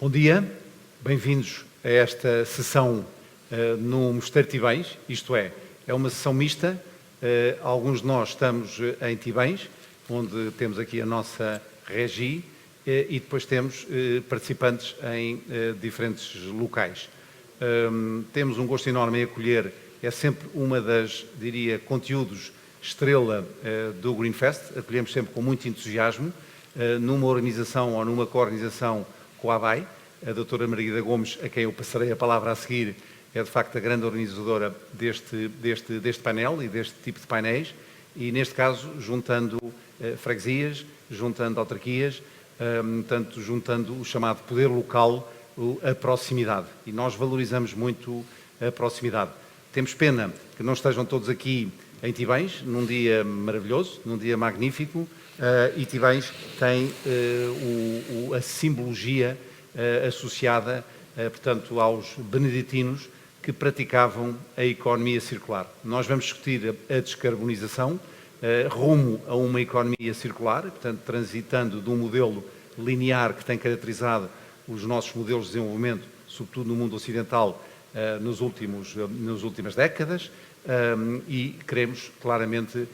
Bom dia, bem-vindos a esta sessão no Mosteiro de Tibães, isto é uma sessão mista. Alguns de nós estamos em Tibães, onde temos aqui a nossa regi, e depois temos participantes em diferentes locais. Temos um gosto enorme em acolher, é sempre uma das, diria, conteúdos estrela do Greenfest, acolhemos sempre com muito entusiasmo, numa organização ou numa coorganização com a ABAI. A doutora Margarida Gomes, a quem eu passarei a palavra a seguir, é de facto a grande organizadora deste painel e deste tipo de painéis, e neste caso juntando freguesias, juntando autarquias, portanto, juntando o chamado poder local, a proximidade. E nós valorizamos muito a proximidade. Temos pena que não estejam todos aqui em Tibães, num dia maravilhoso, num dia magnífico, e Tibães tem a simbologia associada, portanto, aos beneditinos que praticavam a economia circular. Nós vamos discutir a descarbonização, rumo a uma economia circular, portanto, transitando de um modelo linear que tem caracterizado os nossos modelos de desenvolvimento, sobretudo no mundo ocidental, nas últimas décadas, e queremos claramente,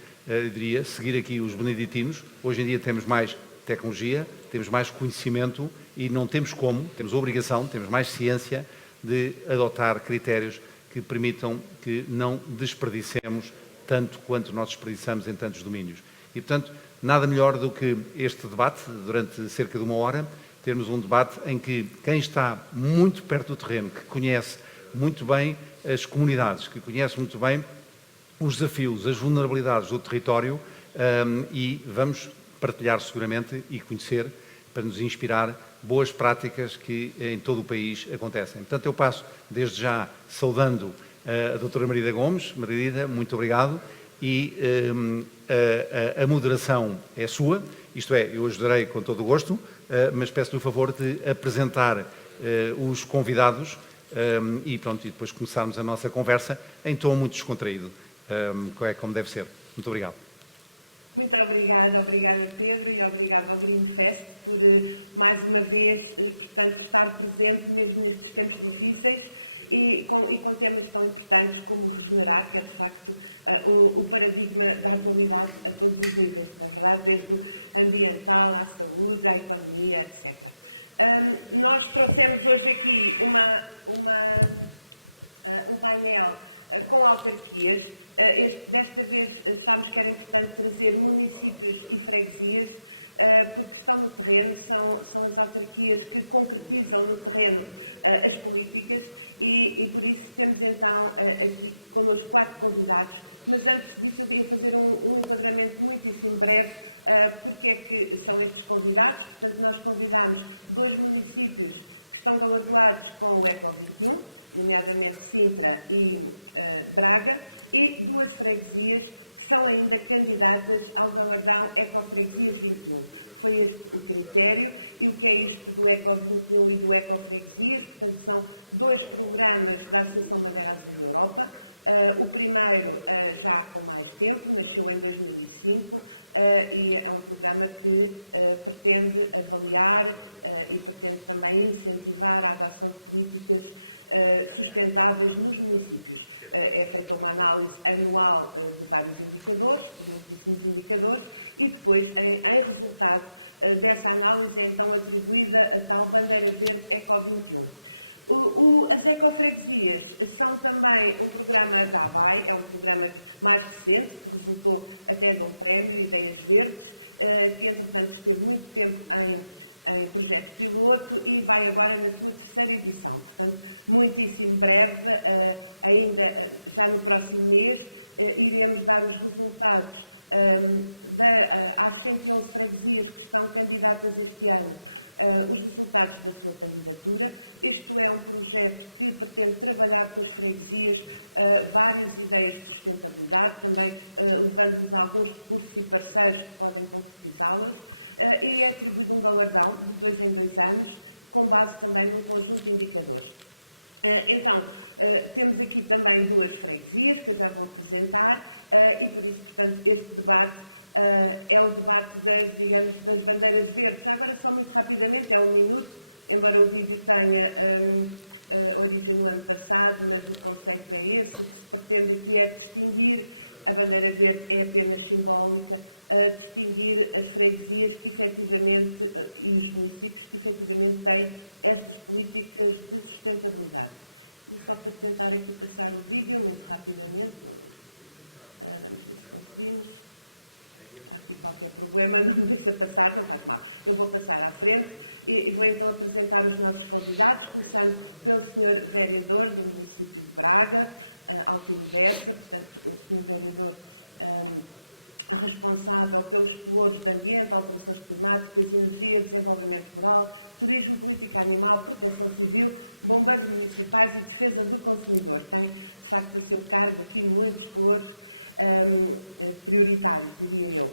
diria, seguir aqui os beneditinos. Hoje em dia temos mais tecnologia, temos mais conhecimento e não temos como, temos obrigação, temos mais ciência de adotar critérios que permitam que não desperdicemos tanto quanto nós desperdiçamos em tantos domínios. E, portanto, nada melhor do que este debate, durante cerca de uma hora, termos um debate em que quem está muito perto do terreno, que conhece muito bem as comunidades, que conhece muito bem os desafios, as vulnerabilidades do território, e vamos partilhar seguramente e conhecer, para nos inspirar, boas práticas que em todo o país acontecem. Portanto, eu passo desde já saudando a doutora Margarida Gomes. Margarida, muito obrigado, e a moderação é sua, isto é, eu ajudarei com todo o gosto, mas peço-lhe o favor de apresentar os convidados e pronto, e depois começarmos a nossa conversa em tom muito descontraído, como deve ser. Muito obrigado. Muito obrigada Pedro, e obrigada ao Greenfest por mais uma vez, portanto, estar presente mesmo nestes tempos difíceis e com temas tão importantes como o regenerar, que é de facto o paradigma da atualidade a todos os níveis, na verdade, desde o ambiental à saúde, à economia, etc. Nós trouxemos hoje aqui um painel com autarquias. Desta vez achámos que era importante trazer municípios e freguesias, porque estão no terreno, são as autarquias que concretizam no terreno as políticas, e por isso temos então aqui connosco 4 convidados, mas antes disso eu ia fazer um enquadramento muitíssimo breve, porque é que são estes convidados. Portanto, nós convidamos 2 municípios que estão galardoados com o Eco 21, nomeadamente Sintra e Braga, e 2 freguesias que são ainda candidatas ao galardão Ecofreguesias 21. Foi este o critério. E o que é isto do Eco 21 e do Ecofreguesias? Portanto, são 2 programas da Associação Bandeira Azul Europa. O primeiro já com mais tempo, nasceu em 2005, e é um programa que pretende avaliar e pretende também incentivar a adoção de políticas sustentáveis nos municípios. É feita uma análise anual de vários indicadores, de muitíssimos indicadores, e depois, em resultado dessa análise, é então atribuída a tal bandeira verde Eco 21. As ecofreguesias são também um programa da ABAI, é um programa mais recente, que resultou até de um prémio Ideias Verdes, que entretanto esteve muito tempo em projeto piloto e vai agora na sua 3ª edição. Portanto, muitíssimo breve, ainda já no próximo mês, iremos dar os resultados às 111 freguesias que estão candidatas este ano, os resultados da sua candidatura. Isto é um projeto que pretende trabalhar com as freguesias várias ideias de sustentabilidade, também levando-nos a alguns recursos e parceiros que podem concretizá-las, e é atribuído um galardão de 2 em 2 anos, com base também num conjunto de indicadores. Então, temos aqui também 2 freguesias que eu já vou apresentar, e por isso, portanto, este debate é o debate das bandeiras verdes. Já agora, só muito rapidamente, é 1 minuto, embora o vídeo tenha origem no ano passado, mas o conceito é esse. O que se pretende aqui é distinguir, a bandeira verde é apenas simbólica, distinguir as freguesias que efetivamente e os municípios que efetivamente têm estas políticas de sustentabilidade. E só para tentar aqui passar o vídeo muito rapidamente, vamos ver se conseguimos. Há aqui qualquer problema, não me deixa passar, não faz mal. Eu vou passar à frente e vou então apresentar os nossos convidados, começando pelo Sr. Vereador do município de Braga, Altino Bessa, portanto, o Sr. Vereador responsável pelos pelouros de ambiente, alterações climáticas, energia, desenvolvimento rural, turismo, política animal, proteção civil, bombeiros municipais e defesa do consumidor. Tem, de facto, a seu cargo aqui muitos pelouros prioritários, diria eu.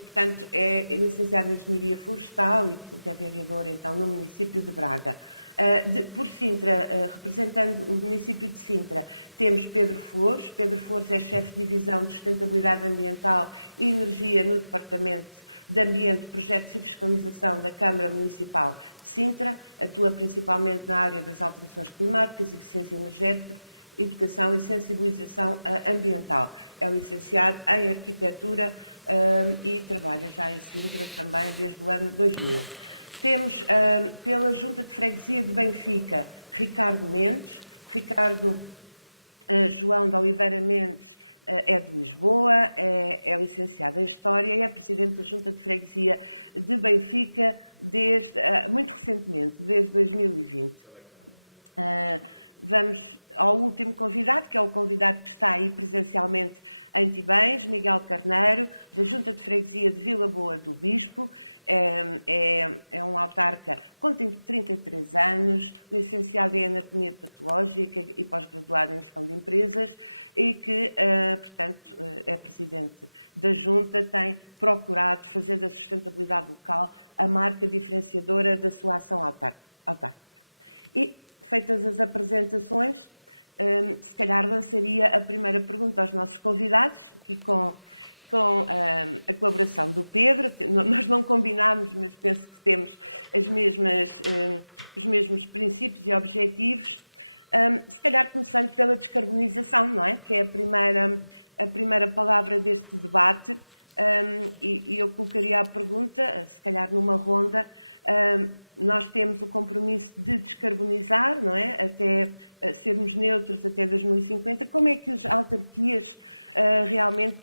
Portanto, é licenciado em Engenharia Florestal e, portanto, é vereador, então, no município de Braga. Por Sintra, representando o município de Sintra, temos Pedro Flores. Pedro Flores é chefe de divisão de sustentabilidade ambiental e energia no Departamento de Ambiente, Projetos e Fiscalização da Câmara Municipal de Sintra. Atua principalmente na área das alterações climáticas, eficiência energética, educação e sensibilização ambiental. É licenciado em Arquitetura e trabalha já em Sintra também desde o ano 2000. Temos pela Junta de Freguesia de Benfica, Ricardo Mendes. Ricardo João de Oliveira Mendes é de Lisboa, é licenciado em História e é presidente da Junta de Freguesia de Benfica muito recentemente, desde 2020. Vamos ao último convidado, que é o convidado que está aí presencialmente em Tibães, Miguel Carneiro, da Junta de Freguesia de Vila Boa do Bispo. É um autarca com 33 anos, licenciado em Anatomia Patológica e pós-graduado em Gestão de Empresas e que, portanto, é presidente da Junta, tem procurado fazer da sustentabilidade local a marca diferenciadora da sua ação autárquica. E, feitas as apresentações, se calhar lançaria a primeira pergunta aos nossos convidados, aqui com a colaboração do Pedro. Nós não combinámos, mas penso que temos os mesmos princípios e objetivos. Se calhar começando pela descarbonização, não é? Que é a primeira palavra deste debate. E eu colocaria a pergunta, se calhar numa ronda. Nós temos o compromisso de descarbonizar, não é? Até sermos neutros até 2050. Como é que as autarquias realmente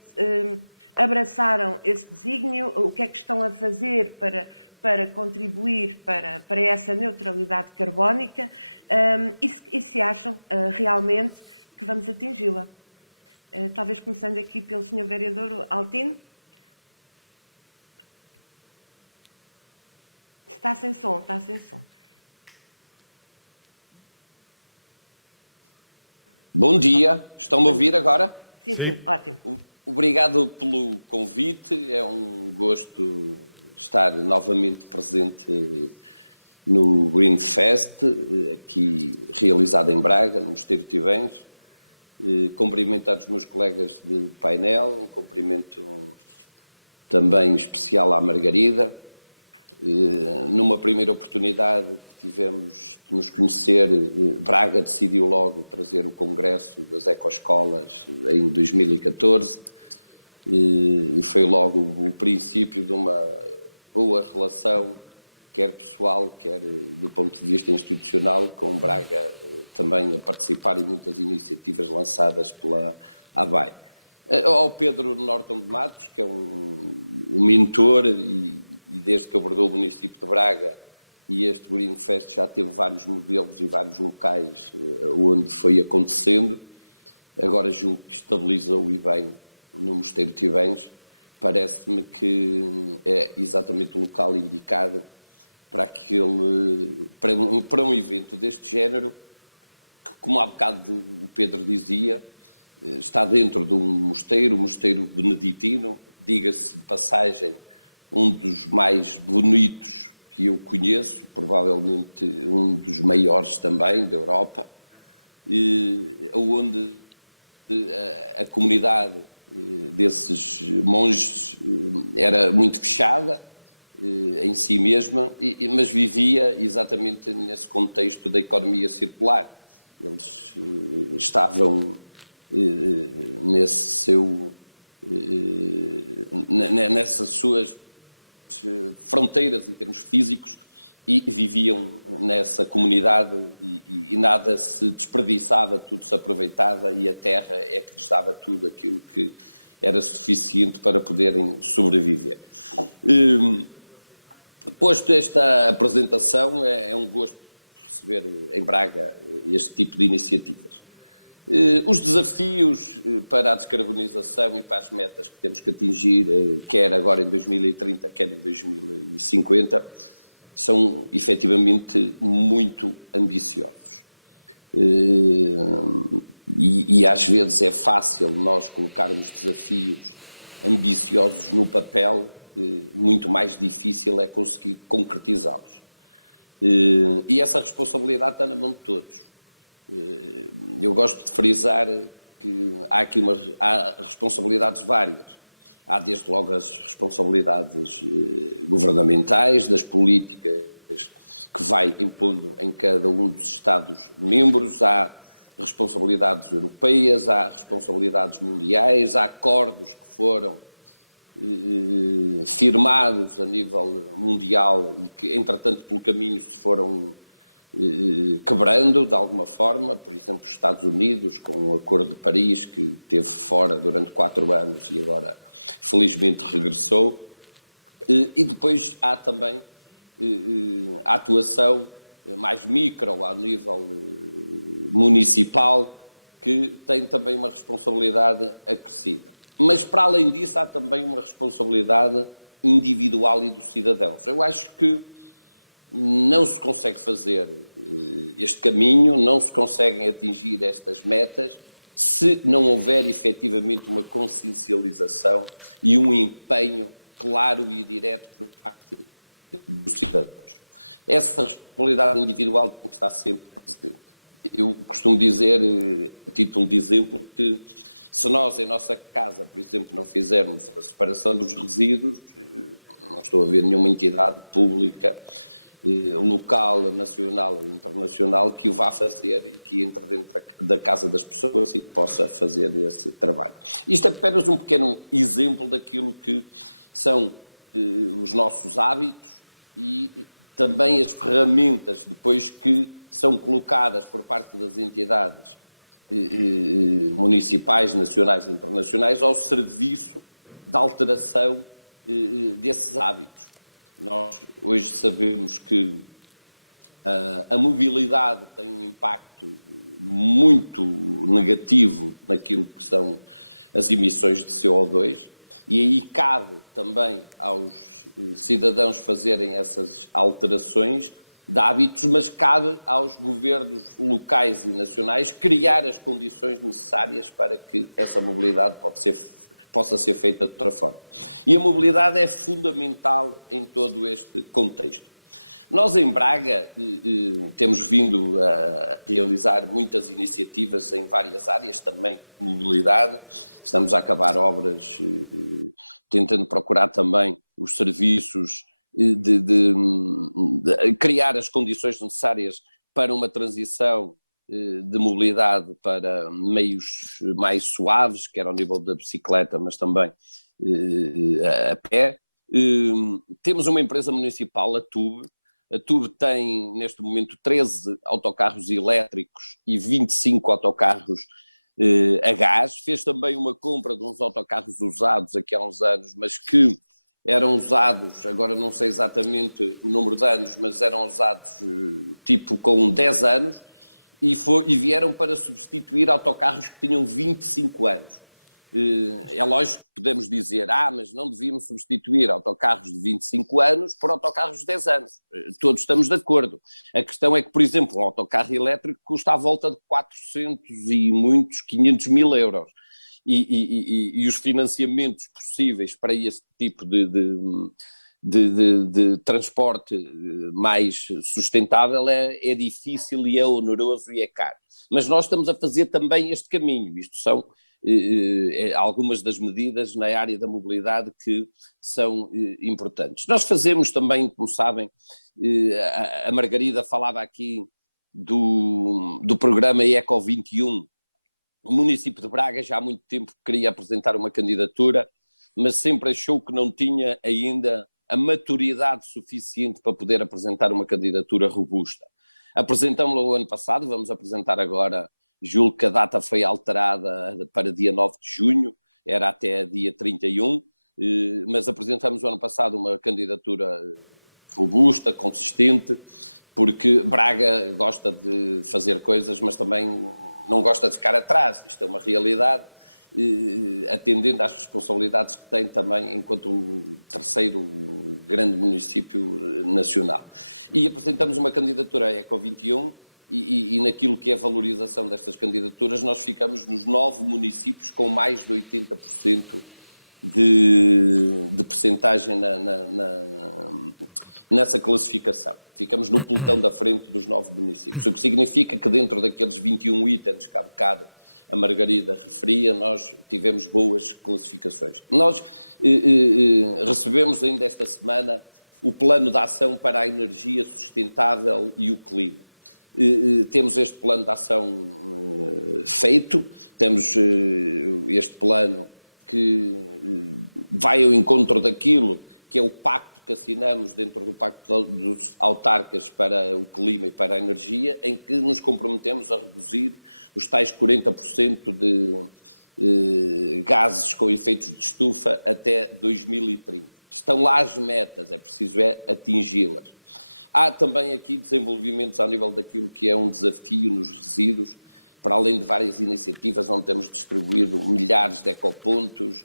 abraçaram esse desígnio? O que é que estão a fazer para contribuir para essa neutralidade carbónica? E se acham realmente que vamos atingi-la? Talvez começando aqui pelo Sr. Vereador Altino. Está sem som, está sem som. Bom dia, estão-me a ouvir agora? Sim, ótimo. Obrigado pelo convite, é um gosto estar novamente presente no Green Fest, aqui realizado em Braga, no Mosteiro de Tibães. Cumprimentar os meus colegas de painel, um cumprimento também especial à Margarida. Numa primeira oportunidade que tivemos de nos conhecer, Braga decidiu logo trazer o Congresso das Ecoescolas em 2014 e foi logo o princípio de uma boa relação, quer pessoal, quer do ponto de vista institucional, com Braga também a participar em muitas iniciativas lançadas pela ABAI. Ao Pedro Norton de Matos, que é um mentor e desde que abordou o município de Braga e este Green Fest já teve vários modelos e vários locais onde foi acontecendo, agora julgo que estabilizou e bem no Mosteiro de Tibães. Parece-me que é exatamente o local indicado para um evento deste género, que, como há bocado o Pedro dizia, está dentro de um mosteiro, o Mosteiro Beneditino, diga-se de passagem, um dos mais bonitos que eu conheço, provavelmente um dos maiores também da Europa, onde a comunidade desses monges era muito fechada, em si mesma, mas vivia exatamente nesse contexto da economia circular. Eles estavam nessas suas fronteiras em termos físicos e viviam nessa comunidade e nada se desperdiçava, tudo se aproveitava e a terra é que lhes dava tudo aquilo que era suficiente para poderem sobreviver. Posto esta apresentação, é um gosto receber em Braga este tipo de iniciativas. Os desafios para a descarbonização e para as metas que temos que atingir, quer agora em 2030, quer em 2050, são efetivamente muito ambiciosos. E às vezes é fácil nós colocarmos desafios ambiciosos no papel, muito mais difícil é conseguir concretizá-los. E essa responsabilidade está na mão de todos. Eu gosto de frisar que há responsabilidades várias. Há desde logo as responsabilidades governamentais, das políticas que vai impondo em cada um dos Estados-membros, há responsabilidades europeias, há responsabilidades mundiais, há acordos que foram firmados a nível mundial e que, entretanto, pelo caminho se foram quebrando de alguma forma, por exemplo, os Estados Unidos com o Acordo de Paris, que esteve fora durante 4 anos e agora felizmente regressou, e depois há também a atuação mais micro, a nível municipal, que tem também uma responsabilidade acrescida. Mas para além disso há também uma responsabilidade individual e dos cidadãos. Eu acho que não se consegue fazer este caminho, não se conseguem atingir estas metas se não houver efetivamente uma consciencialização e um empenho claro e direto por parte dos cidadãos. Essa responsabilidade individual tem que estar sempre presente. Eu costumo dizer, a título de exemplo, que se nós em nossa casa, por exemplo, não fizermos a separação dos resíduos, não estou a ver nenhuma entidade pública, local, nacional ou internacional que o vá fazer e que entre dentro da casa das pessoas e que possa fazer esse trabalho. Isto é apenas um pequeno exemplo daquilo que são os nossos hábitos e também as ferramentas depois que são colocadas por parte das entidades municipais, nacionais e internacionais ao serviço da alteração desses hábitos. Nós hoje sabemos que a mobilidade tem um impacto muito negativo naquilo que são as emissões de CO2 e aí cabe também aos cidadãos fazerem essas alterações de hábitos, mas cabe aos governos locais e nacionais criar as condições necessárias para que essa mobilidade possa ser feita de outra forma. E a mobilidade é fundamental em todo este contexto. Nós em Braga temos vindo a realizar muitas iniciativas em várias áreas, também mobilidade, estamos a acabar obras tentando procurar também os serviços de criar as condições necessárias para uma transição de mobilidade para meios mais suaves, quer ao nível da bicicleta, mas também a pé. Temos uma empresa municipal, a TUB tem neste momento 13 autocarros elétricos e 25 autocarros a gás, fez também uma compra de uns autocarros usados aqui há uns anos, mas que eram usados, agora não sei exatamente o número de anos, mas eram usados tipo com 10 anos, e vieram para substituir autocarros que tinham 25 anos. É lógico que podemos dizer, mas não devíamos substituir autocarros de 25 anos por autocarros de 10 anos. Todos estamos de acordo. A questão é que, por exemplo, um autocarro elétrico custa à volta de 400 e muitos 500 mil euros. E os financiamentos possíveis para esse tipo de transporte mais sustentável é difícil e é oneroso e é caro. Mas nós estamos a fazer também este caminho, isto são algumas das medidas na área da mobilidade que são importantes. Nós fazemos também, como sabem, a Margarida falava aqui do programa Eco 21. O município de Braga já há muito tempo queria apresentar uma candidatura, mas sempre achou que não tinha ainda a maturidade suficiente para poder apresentar uma candidatura robusta. Apresentámos-la o ano passado, vamos apresentar agora, julgo que a data foi alterada para dia 9 de junho, era até dia 31, mas apresentamos o ano passado uma candidatura robusta, consistente, porque Braga gosta de fazer coisas, mas também não gosta de ficar atrás. Isto é uma realidade, atendendo às responsabilidades que tem também enquanto um terceiro grande município nacional. E apresentamos uma candidatura à Eco 21 e naquilo que é a valorização destas candidaturas nós ficamos nos 9 municípios com mais de 80% de percentagem nessa classificação. Ficamos no pelotão da frente dos 9 municípios, o que significa que dentro daqueles 21 itens que há bocado a Margarida referia, nós tivemos boas classificações. Nós recebemos ainda esta semana o Plano de Ação para a Energia Sustentável e o Clima. Temos este plano de ação feito, temos este plano que vai ao encontro daquilo que é o pacto que assinamos dentro do Pacto dos Autarcas para o Clima e para a Energia, em que nos comprometemos a reduzir os tais 40% de gases com efeitos de estufa até 2030. Estão lá as metas, é preciso atingi-las. Há também aqui desenvolvimentos ao nível daquilo que é um desafio nos resíduos, para além de várias iniciativas onde temos distribuído milhares de ecopontos,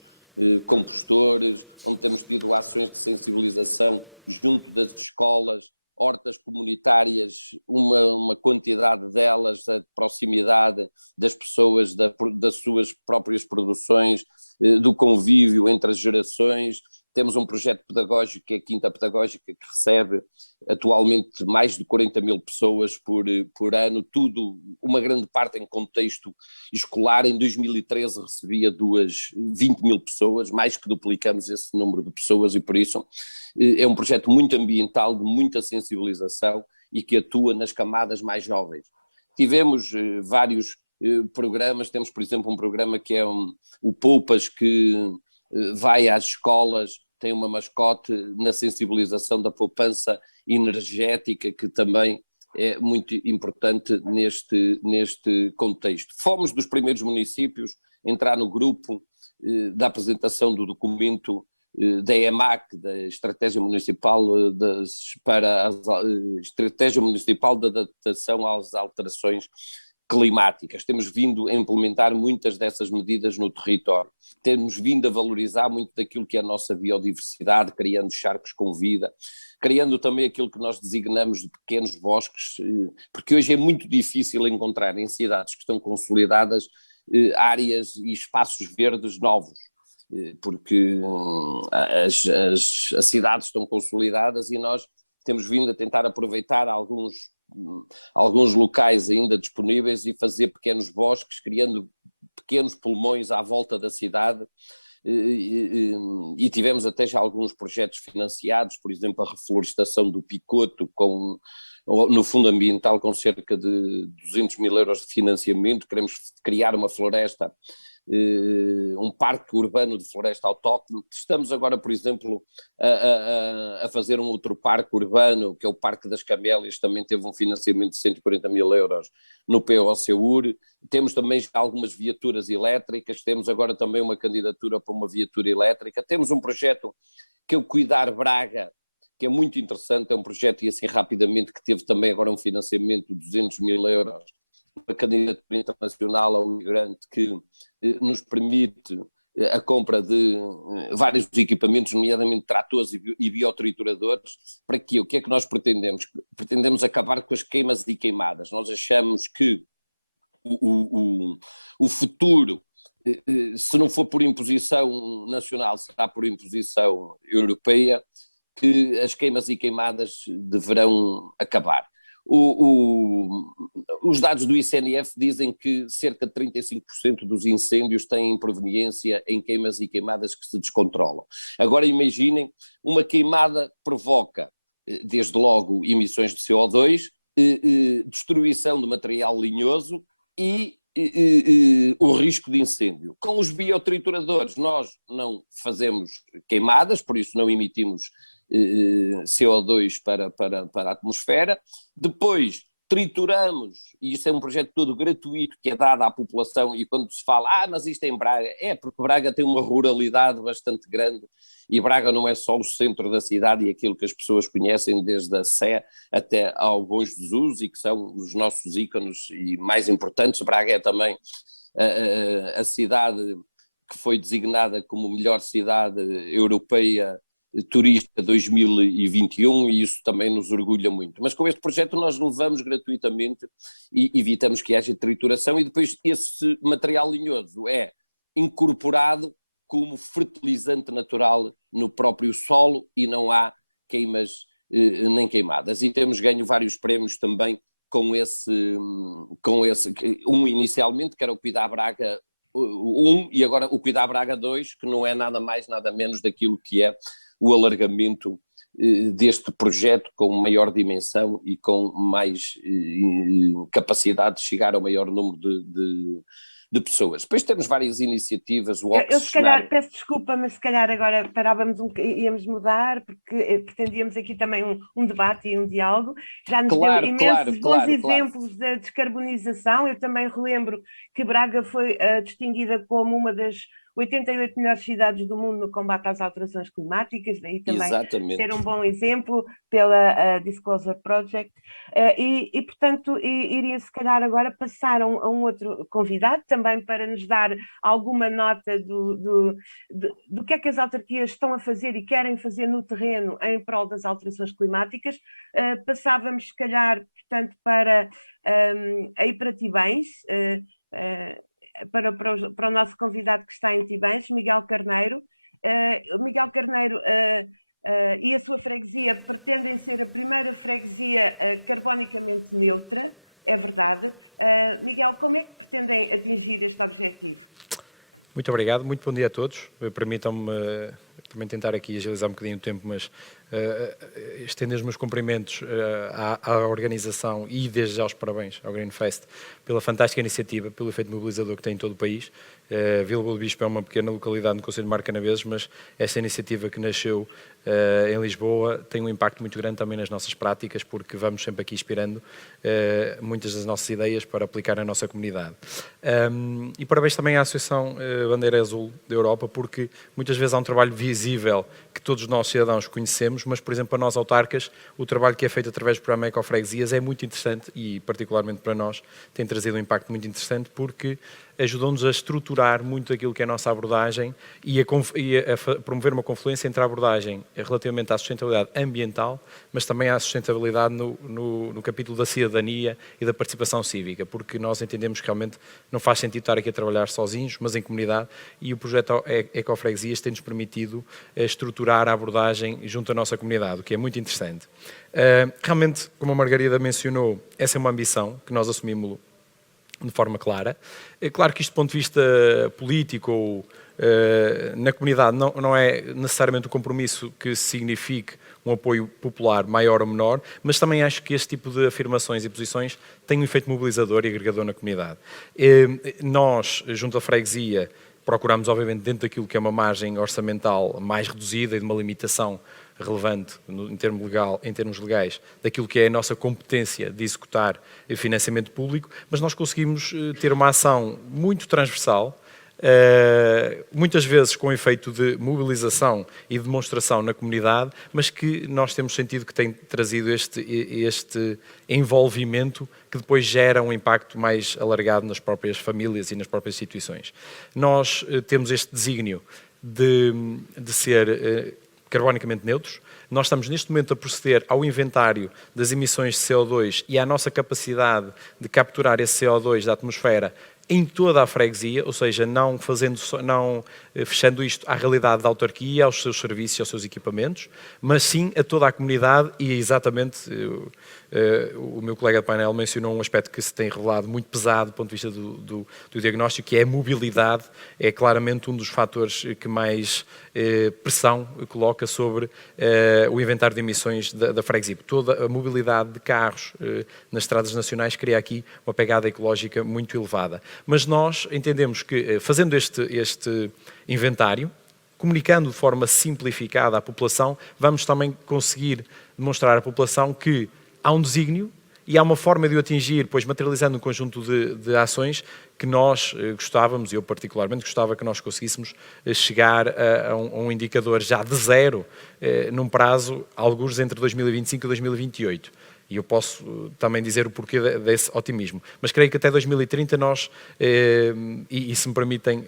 compostores, onde temos tido ações de sensibilização junto das escolas, hortas comunitárias, uma quantidade delas, a proximidade das pessoas, das suas próprias produções, do convívio entre as gerações. Temos um projeto pedagógico que é a Quinta Pedagógica, que recebe atualmente mais de 40 mil pessoas por ano, tudo, uma grande parte em contexto escolar. Em 2013 recebia 20 mil pessoas, mais que duplicamos esse número de pessoas, e por isso é um projeto muito ambiental, de muita sensibilização e que atua nas camadas mais jovens. Tivemos vários programas, temos por exemplo um programa que é o Poupas, que vai às escolas, tem uma mascote na sensibilização da poupança energética, que também é muito importante neste contexto. Fomos dos primeiros municípios a entrar no grupo da apresentação do documento da EMAC, da Estratégia Municipal Estratégia Municipal de Adaptação às Alterações Climáticas. Temos vindo a implementar muitas dessas medidas no território. Temos vindo a valorizar muito daquilo que é a nossa biodiversidade, criando charcos com vida, criando também aquilo que nós designamos de pequenos bosques, porque hoje é muito difícil encontrar em cidades que estão consolidadas áreas e espaços verdes novos, porque as cidades estão consolidadas e nós temos vindo a tentar aproveitar alguns locais ainda disponíveis e fazer pequenos bosques, criando pequenos pulmões à volta da cidade, e tivemos até já alguns projetos financiados, por exemplo a reflorestação do Picoto no Fundo Ambiental com cerca de 200 mil euros de financiamento. Queremos criar uma floresta, um parque urbano de floresta autóctone. Estamos agora, por exemplo, a fazer um outro parque urbano, que é o Parque das Camélias, também teve um financiamento de 140 mil euros no POCUR. Temos também já algumas viaturas elétricas, temos agora também uma candidatura para uma viatura elétrica. Temos um projeto que é o Cuidar Braga, que é muito interessante, é um projeto, e assim rapidamente, que teve também agora um financiamento de 200 mil euros, uma candidatura internacional ao migrante, que nos permite a compra de vários equipamentos, nomeadamente tratores e biotrituradores. Para quê? O que é que nós pretendemos? Pretendemos acabar com as queimas e queimadas. Nós achamos que o futuro, se não for por imposição nacional, será por imposição europeia, que as queimas e queimadas deverão acabar. Os dados do ICNF dizem que cerca de 35% dos incêndios têm proveniência em queimas e queimadas que se descontrolam. Agora imaginem, uma queimada provoca, desde logo, emissões de CO2, destruição de material linhoso e o risco de incêndio. Com os biotrituradores nós não fazemos queimadas, por isso não emitimos CO2 para a atmosfera. Depois trituramos, e isso é um projeto todo gratuito que é dado à população, e quando se fala, mas isto é em Braga, é porque Braga tem uma ruralidade bastante grande, e Braga não é só o centro da cidade e aquilo que as pessoas conhecem desde a Sé até ao Bom Jesus, e que são os nossos ícones e mais importantes. Braga é também a cidade que foi designada como melhor cidade europeia turista 2021, e isso também nos orgulha muito. Mas com este projeto nós levamos gratuitamente e evitamos que haja trituração, e depois esse material linhoso é incorporado como fertilizante natural no próprio solo e não há queimas nem queimadas. E temos ganho vários prémios também com esse inicialmente, que era o Cuidar Braga 1, e agora o Cuidar Braga 2, que não é nada mais, nada menos daquilo que é o alargamento deste projeto com maior dimensão e com mais capacidade de chegar ao maior número de pessoas. Depois temos várias iniciativas, eu se calhar, peço desculpa, mas se calhar agora parávamos íamos mudar, porque pretendíamos aqui também um debate e um diálogo. Já nos deu imensos bons exemplos da descarbonização. Eu também relembro que Braga foi distinguida como uma das 88 melhores cidades do mundo no combate às alterações climáticas, daí também ser um bom exemplo pela Disclosure Project, e portanto iria se calhar agora passar a um outro convidado também para nos dar alguma nota do que é que as autarquias estão a fazer e querem fazer no terreno em prol das alterações climáticas. Passávamos se calhar, portanto, aí para Tibães, para o nosso convidado que está em Tibães, Miguel Carneiro. Miguel Carneiro e a sua freguesia pretendem ser a primeira freguesia carbonicamente neutra, é verdade. Miguel, como é que pretendem atingir este objetivo? Muito obrigado, muito bom dia a todos. Permitam-me também tentar aqui agilizar um bocadinho o tempo, mas estender os meus cumprimentos à organização e desde já os parabéns ao Green Fest pela fantástica iniciativa, pelo efeito mobilizador que tem em todo o país. Vila Boa do Bispo é uma pequena localidade no Concelho de Marcanaveses, mas esta iniciativa que nasceu em Lisboa tem um impacto muito grande também nas nossas práticas, porque vamos sempre aqui inspirando muitas das nossas ideias para aplicar na nossa comunidade. E parabéns também à Associação Bandeira Azul da Europa, porque muitas vezes há um trabalho visível que todos nós cidadãos conhecemos, mas, por exemplo, para nós autarcas, o trabalho que é feito através do programa Ecofreguesias é muito interessante e, particularmente para nós, tem trazido um impacto muito interessante, porque ajudou-nos a estruturar muito aquilo que é a nossa abordagem e a promover uma confluência entre a abordagem relativamente à sustentabilidade ambiental, mas também à sustentabilidade no capítulo da cidadania e da participação cívica, porque nós entendemos que realmente não faz sentido estar aqui a trabalhar sozinhos, mas em comunidade, e o projeto Ecofreguesias tem-nos permitido estruturar a abordagem junto à nossa comunidade, o que é muito interessante. Realmente, como a Margarida mencionou, essa é uma ambição que nós assumimos de forma clara. É claro que isto, do ponto de vista político ou na comunidade, não é necessariamente um compromisso que signifique um apoio popular maior ou menor, mas também acho que este tipo de afirmações e posições têm um efeito mobilizador e agregador na comunidade. Nós, junto à freguesia, procuramos, obviamente, dentro daquilo que é uma margem orçamental mais reduzida e de uma limitação relevante em termos legais, daquilo que é a nossa competência de executar financiamento público, mas nós conseguimos ter uma ação muito transversal, muitas vezes com efeito de mobilização e demonstração na comunidade, mas que nós temos sentido que tem trazido este envolvimento que depois gera um impacto mais alargado nas próprias famílias e nas próprias instituições. Nós temos este desígnio de ser carbonicamente neutros. Nós estamos neste momento a proceder ao inventário das emissões de CO2 e à nossa capacidade de capturar esse CO2 da atmosfera em toda a freguesia, ou seja, não fechando isto à realidade da autarquia, aos seus serviços e aos seus equipamentos, mas sim a toda a comunidade e exatamente o meu colega de painel mencionou um aspecto que se tem revelado muito pesado do ponto de vista do diagnóstico, que é a mobilidade, é claramente um dos fatores que mais pressão coloca sobre o inventário de emissões da freguesia. Toda a mobilidade de carros nas estradas nacionais cria aqui uma pegada ecológica muito elevada. Mas nós entendemos que, fazendo este inventário, comunicando de forma simplificada à população, vamos também conseguir demonstrar à população que há um desígnio e há uma forma de o atingir, pois materializando um conjunto de ações que nós gostávamos, eu particularmente gostava que nós conseguíssemos chegar a um indicador já de zero, num prazo, alguns entre 2025 e 2028. E eu posso também dizer o porquê desse otimismo. Mas creio que até 2030 nós, e se me permitem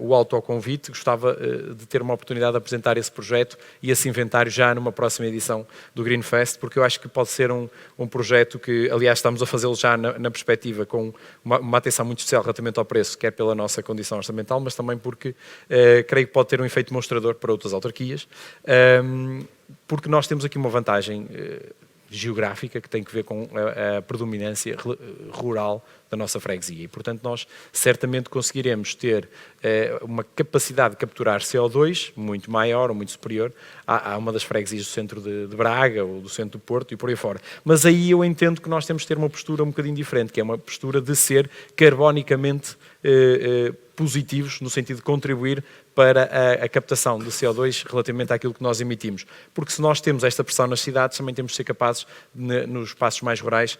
o autoconvite, gostava de ter uma oportunidade de apresentar esse projeto e esse inventário já numa próxima edição do Green Fest, porque eu acho que pode ser um projeto que, aliás, estamos a fazê-lo já na perspectiva com uma atenção muito especial relativamente ao preço, quer pela nossa condição orçamental, mas também porque creio que pode ter um efeito demonstrador para outras autarquias, porque nós temos aqui uma vantagem geográfica que tem que ver com a predominância rural da nossa freguesia e, portanto, nós certamente conseguiremos ter uma capacidade de capturar CO2 muito maior ou muito superior a uma das freguesias do centro de Braga ou do centro do Porto e por aí fora. Mas aí eu entendo que nós temos de ter uma postura um bocadinho diferente, que é uma postura de ser carbonicamente positivos, no sentido de contribuir para a captação de CO2 relativamente àquilo que nós emitimos. Porque se nós temos esta pressão nas cidades, também temos de ser capazes, nos espaços mais rurais,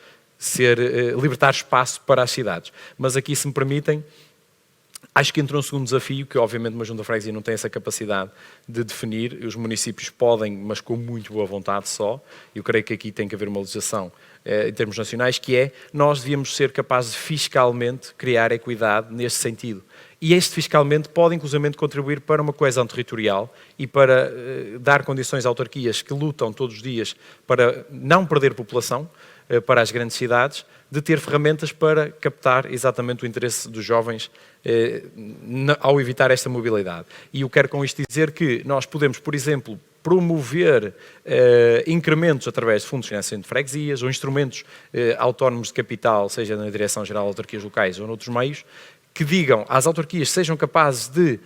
libertar espaço para as cidades. Mas aqui, se me permitem, acho que entra um segundo desafio, que obviamente uma junta de freguesia não tem essa capacidade de definir, os municípios podem, mas com muito boa vontade só, eu creio que aqui tem que haver uma legislação em termos nacionais, que é, nós devíamos ser capazes de fiscalmente criar equidade neste sentido. E este fiscalmente pode inclusivamente contribuir para uma coesão territorial e para dar condições a autarquias que lutam todos os dias para não perder população para as grandes cidades, de ter ferramentas para captar exatamente o interesse dos jovens ao evitar esta mobilidade. E eu quero com isto dizer que nós podemos, por exemplo, promover incrementos através de fundos de financiamento de freguesias ou instrumentos autónomos de capital, seja na Direção-Geral de Autarquias Locais ou noutros meios, que digam às autarquias que sejam capazes de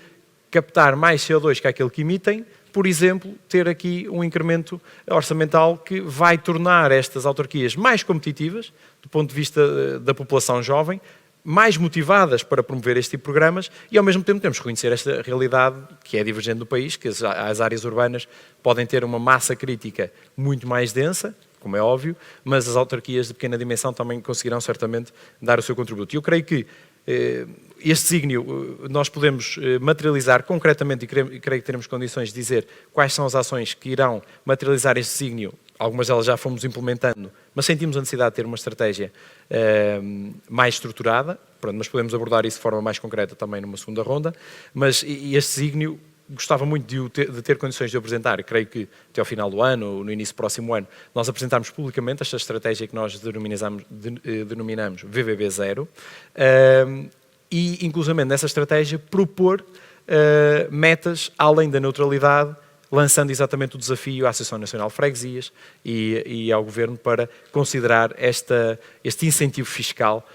captar mais CO2 que aquele que emitem, por exemplo, ter aqui um incremento orçamental que vai tornar estas autarquias mais competitivas, do ponto de vista da população jovem, mais motivadas para promover este tipo de programas e, ao mesmo tempo, temos que reconhecer esta realidade que é divergente do país, que as áreas urbanas podem ter uma massa crítica muito mais densa, como é óbvio, mas as autarquias de pequena dimensão também conseguirão certamente dar o seu contributo. E eu creio que este desígnio nós podemos materializar concretamente e creio que teremos condições de dizer quais são as ações que irão materializar este desígnio. Algumas delas já fomos implementando, mas sentimos a necessidade de ter uma estratégia mais estruturada, mas podemos abordar isso de forma mais concreta também numa segunda ronda, mas este desígnio gostava muito de ter condições de apresentar, e creio que até ao final do ano, ou no início do próximo ano, nós apresentarmos publicamente esta estratégia que nós denominamos VVB0, e, inclusivamente, nessa estratégia, propor metas além da neutralidade, lançando exatamente o desafio à Associação Nacional de Freguesias e ao Governo para considerar este incentivo fiscal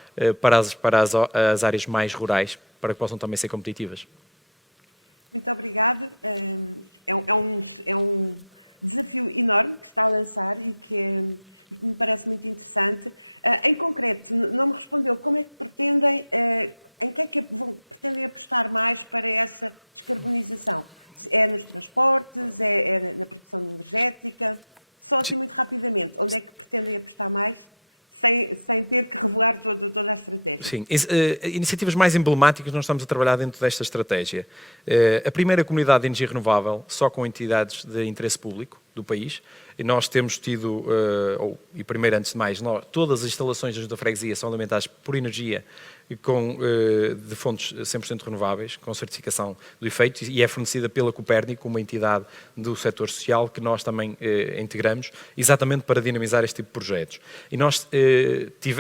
para as áreas mais rurais, para que possam também ser competitivas. Muito obrigado. É um desafio enorme que está a lançar e que me parece muito interessante. Em concreto, não me respondeu como é que pretendem, em que é que pretendem apostar mais para essa descarbonização? É nos transportes, é na produção energética? Só assim muito rapidamente, onde é que pretendem apostar mais? Sem ter que revelar toda a estratégia. Sim, iniciativas mais emblemáticas nós estamos a trabalhar dentro desta estratégia. A primeira comunidade de energia renovável, só com entidades de interesse público, do país. E nós temos tido, e primeiro, antes de mais, todas as instalações da Junta de Freguesia são alimentadas por energia de fontes 100% renováveis, com certificação do efeito, e é fornecida pela Copérnico, uma entidade do setor social que nós também integramos, exatamente para dinamizar este tipo de projetos. E nós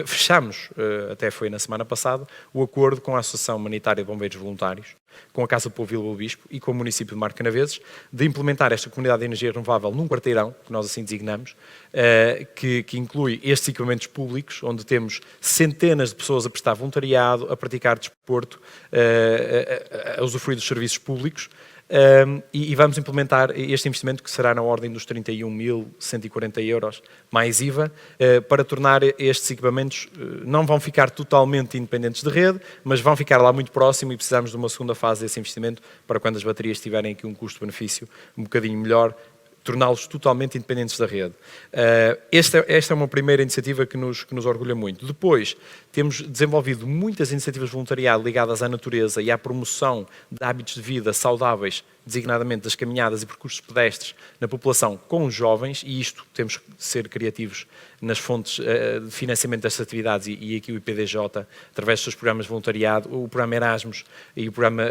fechamos, até foi na semana passada, o acordo com a Associação Humanitária de Bombeiros Voluntários, com a Casa do Povo Vila do Bispo e com o município de Marcanaveses, de implementar esta comunidade de energia renovável num quarteirão, que nós assim designamos, que inclui estes equipamentos públicos, onde temos centenas de pessoas a prestar voluntariado, a praticar desporto, a usufruir dos serviços públicos, e vamos implementar este investimento que será na ordem dos 31.140 euros, mais IVA, para tornar estes equipamentos, não vão ficar totalmente independentes de rede, mas vão ficar lá muito próximo e precisamos de uma segunda fase desse investimento para quando as baterias tiverem aqui um custo-benefício um bocadinho melhor, torná-los totalmente independentes da rede. Esta é uma primeira iniciativa que nos orgulha muito. Depois, temos desenvolvido muitas iniciativas de voluntariado ligadas à natureza e à promoção de hábitos de vida saudáveis, designadamente das caminhadas e percursos pedestres na população com os jovens, e isto temos que ser criativos nas fontes de financiamento destas atividades, e aqui o IPDJ, através dos seus programas de voluntariado, o programa Erasmus e o programa,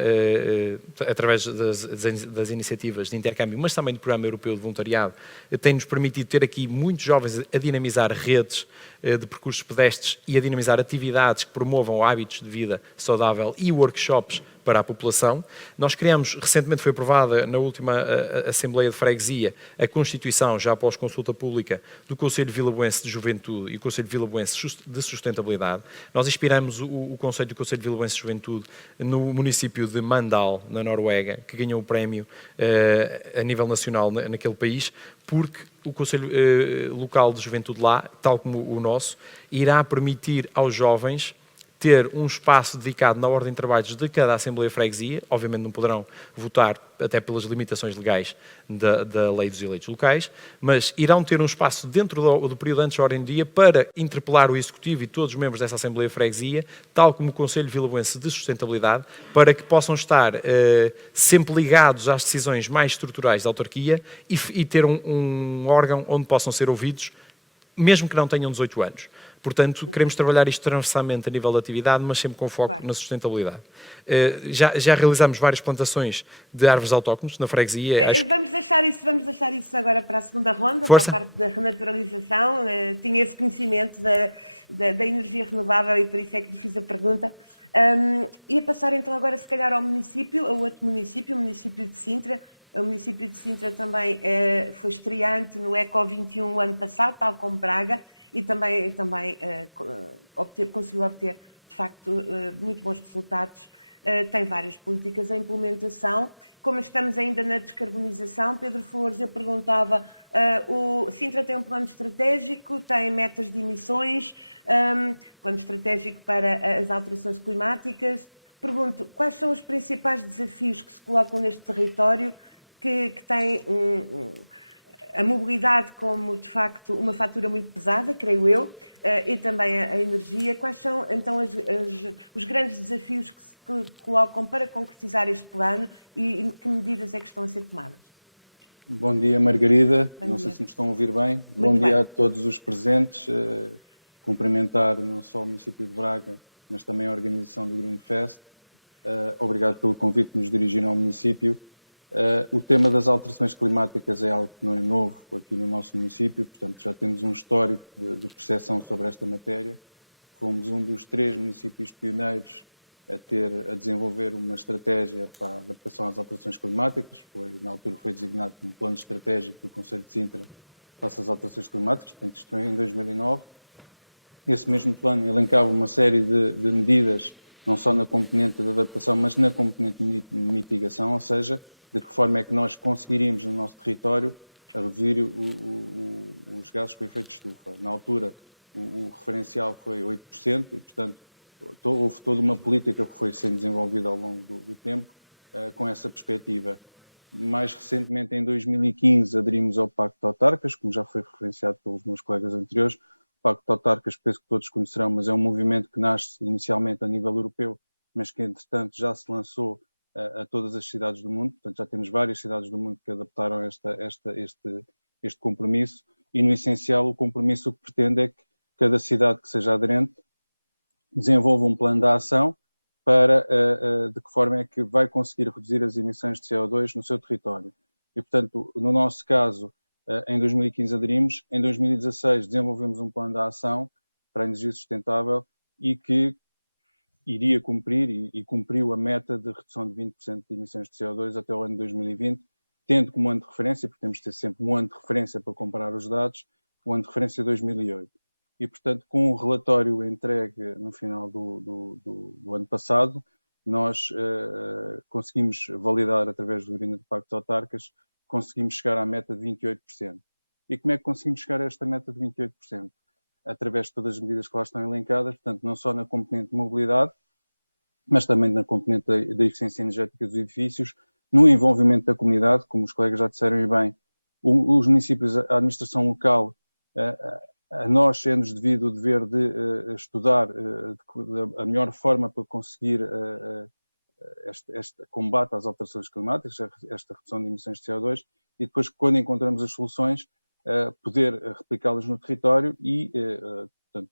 através das iniciativas de intercâmbio, mas também do programa europeu de voluntariado, tem-nos permitido ter aqui muitos jovens a dinamizar redes de percursos pedestres e a dinamizar atividades que promovam hábitos de vida saudável e workshops para a população. Nós criamos, recentemente foi aprovada na última Assembleia de Freguesia, a constituição, já após consulta pública, do Conselho Vilaboense de Juventude e o Conselho Vilaboense de Sustentabilidade. Nós inspiramos o conceito do Conselho Vilaboense de Juventude no município de Mandal, na Noruega, que ganhou o prémio a nível nacional naquele país, porque o Conselho Local de Juventude lá, tal como o nosso, irá permitir aos jovens ter um espaço dedicado na ordem de trabalhos de cada Assembleia de Freguesia. Obviamente não poderão votar, até pelas limitações legais da lei dos eleitos locais, mas irão ter um espaço dentro do período antes da ordem do dia para interpelar o Executivo e todos os membros dessa Assembleia de Freguesia, tal como o Conselho Vilaboense de Sustentabilidade, para que possam estar sempre ligados às decisões mais estruturais da autarquia e ter um órgão onde possam ser ouvidos, mesmo que não tenham 18 anos. Portanto, queremos trabalhar isto transversalmente a nível de atividade, mas sempre com foco na sustentabilidade. Já realizamos várias plantações de árvores autóctones na freguesia. Vamos deixar isso agora para a segunda ronda, Força. para a parte da renaturalização. Tinha esse conhecimento da energia renovável e por isso é que lhe fiz a pergunta. Ia passar então agora, se calhar, ao outro município, o município de Sintra. O município de Sintra também foi estreante no Eco 21 o ano passado, tal como Braga, e também conseguiu obter, de facto, muito bons resultados. Tem várias políticas em implementação. Como estamos ainda na descarbonização, Pedro Flores, eu perguntava, o Sintra tem um plano estratégico, tem metas de emissões, plano estratégico para as alterações climáticas. Pergunto, quais são os principais desafios que se colocam neste território que tem a mobilidade como, de facto, uma fatura muito pesada, creio eu, e também a energia? Quais são, então, os grandes desafios que se colocam para concretizar este plano e que medidas é que estão a ser tomadas? Bom dia, Margarida. Bom Não dia. sei se me estão a ouvir bem. Muito Bom dia bem. a todos os presentes. Cumprimentar não só o município de Braga, mas também a organização do Green Fest. Obrigado pelo convite que nos dirigiram ao município. O tema das alterações climáticas é algo que não é novo aqui no nosso município, portanto já temos um histórico de percepção sobre esta matéria. Fomos um dos 3 municípios pioneiros a desenvolver uma estratégia para a adaptação às alterações climáticas. Na altura foi designado como plano estratégico do Conselho de Sintra face às alterações climáticas, portanto isto foi em 2009. Esse mesmo plano elencava uma série de medidas, não só na componente de adaptação, mas na componente de mitigação, ou seja, de que forma é que nós conseguiríamos no nosso território a reduzir os gases com efeito de estufa. Na altura, o referencial foi 8% e, portanto, houve toda uma política que foi sendo desenvolvida ao longo do tempo com essa perspectiva. Mais recentemente, em 2015, aderimos ao Pacto de Autarcas, como já foi referenciado pelos meus colegas anteriores. O Pacto de Autarcas, penso que todos conhecerão, mas é um movimento que nasce inicialmente a nível europeu, mas que, entretanto, já se lançou a todas as cidades do mundo. Portanto, já temos várias cidades do mundo que adaptaram este este compromisso e, no essencial, o compromisso o que pretende é que cada cidade que seja aderente desenvolva um plano de ação para de que forma é que vai conseguir reduzir as emissões de CO2 no seu território. E, portanto, no nosso caso, em 2015 aderimos, em 2016 desenvolvemos um plano de ação para a energia sustentável e que iria cumprir e cumpriu a meta de redução de 20% de emissões de CO2 até o ano de 2020, tendo como ano de referência, porque temos de ter sempre um ano de referência para comparar os dados, o ano de referência é 2008. E, portanto, com o relatório entregue no final do ano passado, nós conseguimos validar, através do Agreement de Pactos Autarcas, conseguimos chegar à meta de 28%. E como é que conseguimos chegar a esta meta de 28%? Através de todas as medidas que lá estão elencadas, portanto, não só na componente de mobilidade, mas também na componente da eficiência energética dos edifícios, no envolvimento da comunidade, como os colegas já disseram e bem, os municípios, a administração local, a nós é-nos devido o dever de estudar a melhor forma para conseguir este combate às alterações climáticas, esta redução de emissões de CO2, e depois, quando encontramos as soluções, poder replicá-las no território e, portanto,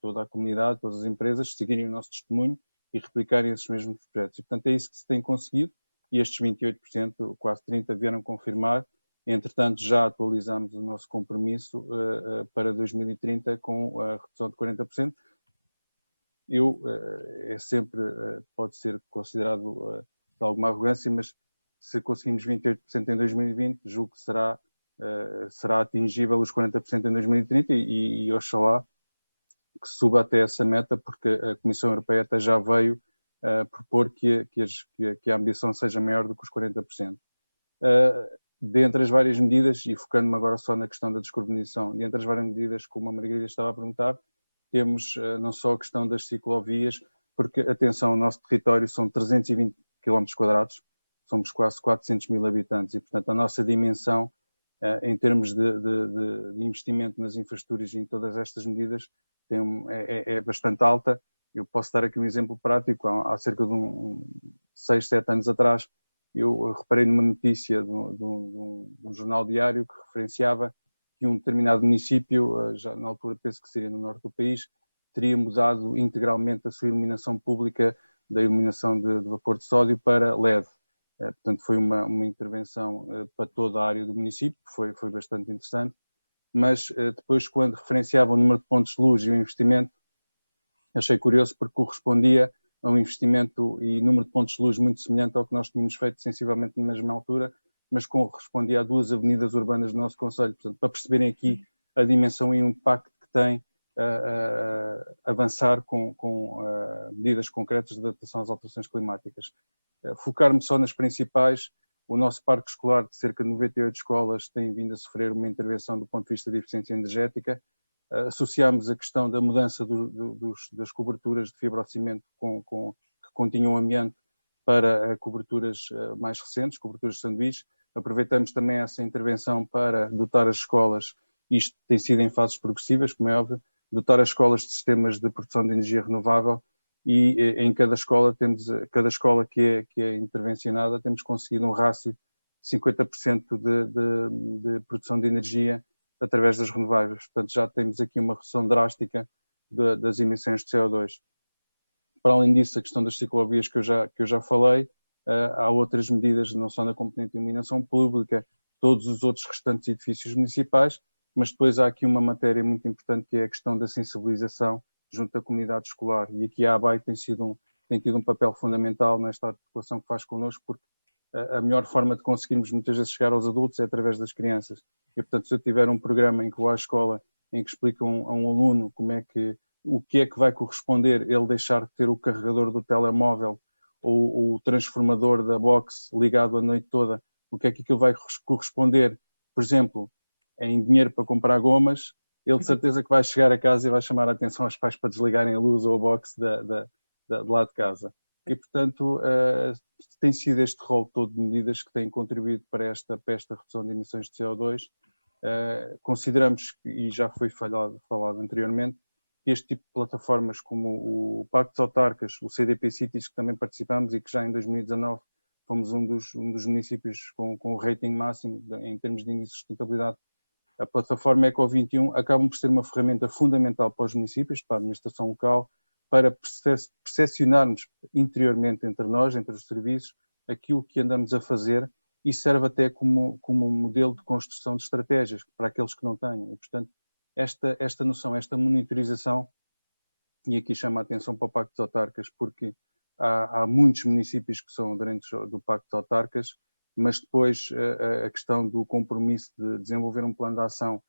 toda a comunidade, todas as empresas seguirem o nosso testemunho e replicarem esses mesmos projetos. E, portanto, é isso que se tem conseguido, e estes 28%, quase 30%, vieram confirmar. Entretanto, já atualizamos o nosso compromisso para 2030 com a redução de 40%. É sempre, pode ser considerado de alguma arrogância, mas se conseguimos 28% em 2020, julgo que será atingível os 40% em 2030 e oxalá que suba até essa meta, porque a Comissão Europeia até já veio propor que a ambição seja maior do que os 40%. Dentre as várias medidas, e focando-me agora só na questão da descarbonização, dentre as várias medidas, como a Margarida estava a perguntar, temos não só a questão das ciclovias, porque, atenção, o nosso território são 320 km², somos quase 400 mil habitantes e, portanto, a nossa dimensão em termos de investimento nas infraestruturas e em todas estas medidas é bastante alta. Eu posso dar aqui um exemplo prático. Há cerca de 6, 7 anos atrás, eu reparei numa notícia de um jornal diário que referenciava que um determinado município, já na altura penso que seria no norte do país, teria mudado integralmente a sua iluminação pública da iluminação de vapor de sódio para LED. Portanto, foi uma intervenção para toda a área do município, foi bastante interessante, mas depois, quando referenciava o número de pontos de luz e o investimento, achei curioso porque correspondia a um investimento e número de pontos de luz muito semelhante ao que nós tínhamos feito sensivelmente na mesma altura, mas correspondia a 2 avenidas urbanas do nosso concelho. Portanto, para perceberem aqui a dimensão e o impacto que tem avançar com medidas concretas de adaptação às alterações climáticas. Focar-me só nas principais, o nosso parque escolar de cerca de 98 escolas tem vindo a sofrer uma intervenção do ponto de vista de eficiência energética. Associámos a questão da mudança das coberturas de fibrocimento que continham amianto para coberturas mais recentes, coberturas de sanduíche. Aproveitamos também essa intervenção para dotar as escolas, isto tem sido em fases progressivas, como é óbvio, dotar as escolas de sistemas de produção de energia renovável e em cada escola que é intervencionada temos conseguido um rácio de 50% de produção de energia através das renováveis. Portanto, já temos aqui uma redução drástica das emissões de CO2. Para além disso, a questão das ciclovias que eu já falei, há outras medidas, não só na componente de iluminação pública, todos os outros restantes edifícios municipais, mas depois há aqui uma matéria muito importante que é a questão da sensibilização junto à comunidade escolar. E aqui a ABAI tem tido um papel fundamental nesta articulação que faz connosco, porque a melhor forma de conseguirmos muitas vezes chegar aos adultos é através das crianças. E, portanto, se eu tiver um programa em que vou à escola, em que explico a um aluno o que é que vai corresponder ele deixar de ter o carregador do telemóvel ou o transformador da box ligado a noite toda, o que é que aquilo vai corresponder, por exemplo, em dinheiro para comprar gomas, ele de certeza que vai chegar a casa e vai chamar a atenção aos pais para desligarem a luz ou a box de lá de casa. E, portanto, tem sido este rol todo de medidas que têm contribuído para esta redução de emissões de CO2. Consideramos, e já foi falado anteriormente, que este tipo de plataformas como o Pactos Autarcas, o CDP Cities, que também participamos e que já em 2019 fomos um dos municípios com o rating máximo em termos de índice de sustentabilidade. A plataforma Eco21 acaba por ser uma ferramenta fundamental para os municípios, para a administração local, para percepcionarmos interiormente entre nós, entre os serviços, aquilo que andamos a fazer, e serve até como um modelo de construção de estratégias para aqueles que não têm. E, portanto, esta noção, esta monitorização, e aqui chama a atenção para o Pacto dos Autarcas, porque há muitos municípios que são aderentes do Pacto dos Autarcas, mas depois a questão do compromisso de desenvolver um plano de ação,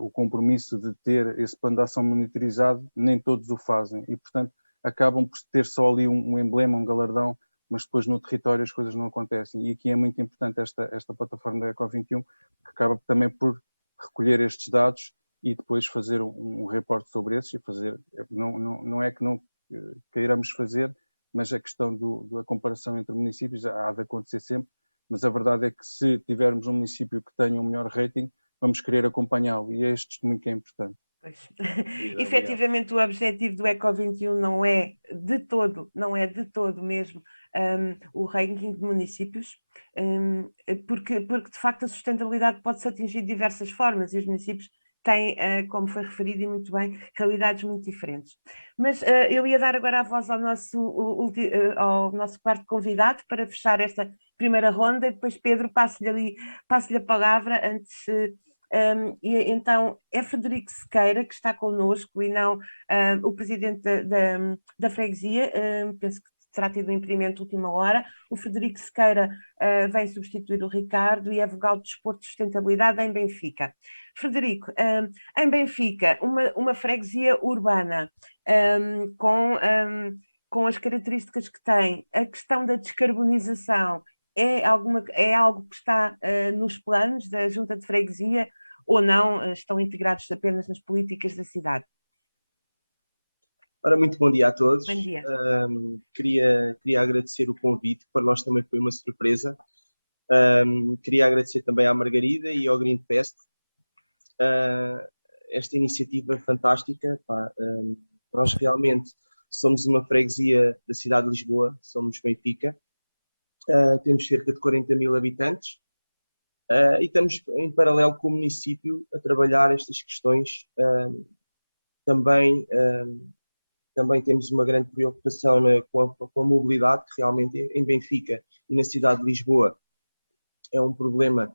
o compromisso de ter esse plano de ação monitorizado, nem todos o fazem. E, portanto, acabam por ter só ali um emblema, um galardão, mas depois no território as coisas não acontecem. E aqui é muito importante esta plataforma da Eco21, que acaba também por recolher estes dados e depois fazer um reporte sobre esses, e fazer, não é que não queiramos fazer, mas a questão da comparação entre municípios há de acontecer sempre, mas a verdade é que se tivermos um município que tenha um melhor rating, vamos querer acompanhá-lo, e é este testemunho que é importante. Pois. Efetivamente, o objetivo do Eco21 não é de todo mesmo o ranking de municípios, porque de facto a sustentabilidade pode-se atingir de diversas formas e os municípios têm, como foi referido e muito bem, realidades muito diferentes. Mas eu ia dar agora a voz ao nosso quarto convidado para fechar esta primeira ronda, e depois Pedro passo-lhe a palavra antes... e então é Frederico Sequeira que está connosco e não o presidente da freguesia, penso que terá tido um impedimento de última hora. O Frederico Sequeira vem substituir o Ricardo e é vogal de Desporto de Sustentabilidade em Benfica. Frederico, em Benfica, uma freguesia urbana com as características que tem, a questão da descarbonização é algo que está nos planos da Junta de Freguesia ou não estão integrados apenas nas políticas da cidade? Ora, muito bom dia a todos. Bom dia. Queria agradecer o convite, para nós também foi uma surpresa. Queria agradecer também à Margarida e ao Green Fest esta iniciativa fantástica. Nós realmente somos uma freguesia da cidade de Lisboa, somos Benfica. Temos cerca de 40 mil habitantes e estamos em paralelo com o município a trabalhar estas questões. Também temos uma grande preocupação com a mobilidade, que realmente em Benfica e na cidade de Lisboa é um problema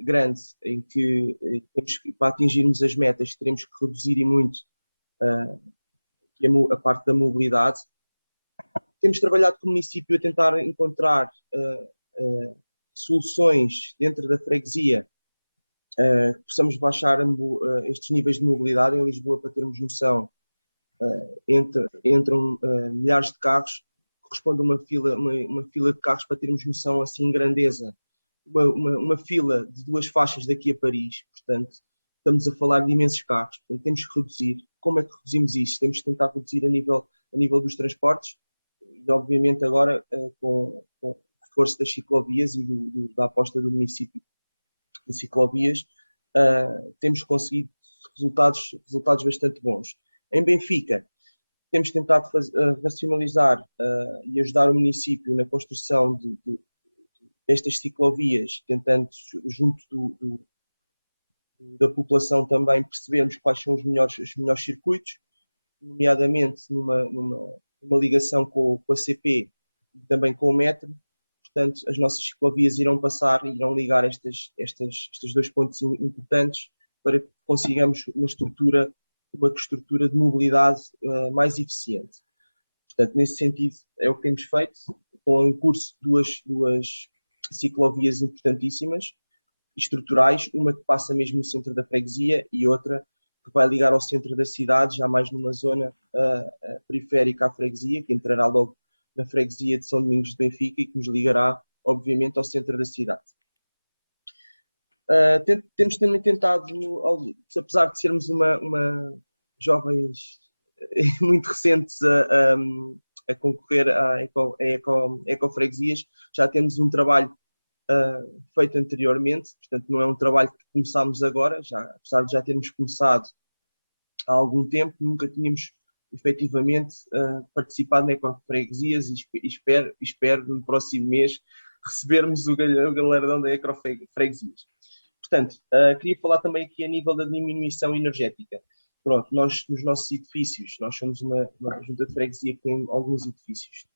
grande, em que temos que, para atingirmos as metas, teremos que reduzir e muito a parte da mobilidade. Temos trabalhado com o município a tentar encontrar soluções dentro da freguesia que possamos baixar estes níveis de mobilidade. Em Lisboa, para termos noção, entram milhares de carros, corresponde a uma fila de carros, para termos noção assim em grandeza, uma fila de 2 faixas daqui a Paris. Portanto, estamos a falar de imensos carros. Portanto, temos que reduzir. Como é que reduzimos isso? Temos que tentar reduzir a nível dos transportes e, obviamente, agora com o reforço das ciclovias e da aposta do município em ciclovias, temos conseguido resultados bastante bons. Em Benfica, temos tentado racionalizar e ajudar o município na construção destas ciclovias, tentando, junto da população, também percebermos quais são os melhores circuitos, nomeadamente numa ligação com a CP e também com o metro. Portanto, as nossas ciclovias irão ligar estes 2 pontos importantes para que consigamos uma estrutura de mobilidade mais eficiente. Portanto, nesse sentido, é o que temos feito, com em curso duas ciclovias importantíssimas, estruturais, uma que passa mesmo no centro da freguesia e outra que vai ligar ao centro da cidade, já mais numa zona periférica à freguesia, que entrará logo na freguesia de São Domingos de Benfica e que nos ligará, obviamente, ao centro da cidade. Temos também tentado, apesar de sermos jovens muito recentes a concorrer a ecofreguesias, já temos um trabalho feito anteriormente. Portanto, não é um trabalho que começámos agora, apesar de já termos começado há algum tempo, nunca tínhamos efetivamente participado na Ecofreguesias e espero no próximo mês recebermos o galardão da Ecofreguesias. Portanto, queria falar também aqui a nível da diminuição energética. Pronto, nós nos nossos edifícios, nós somos uma junta de freguesia que tem alguns edifícios.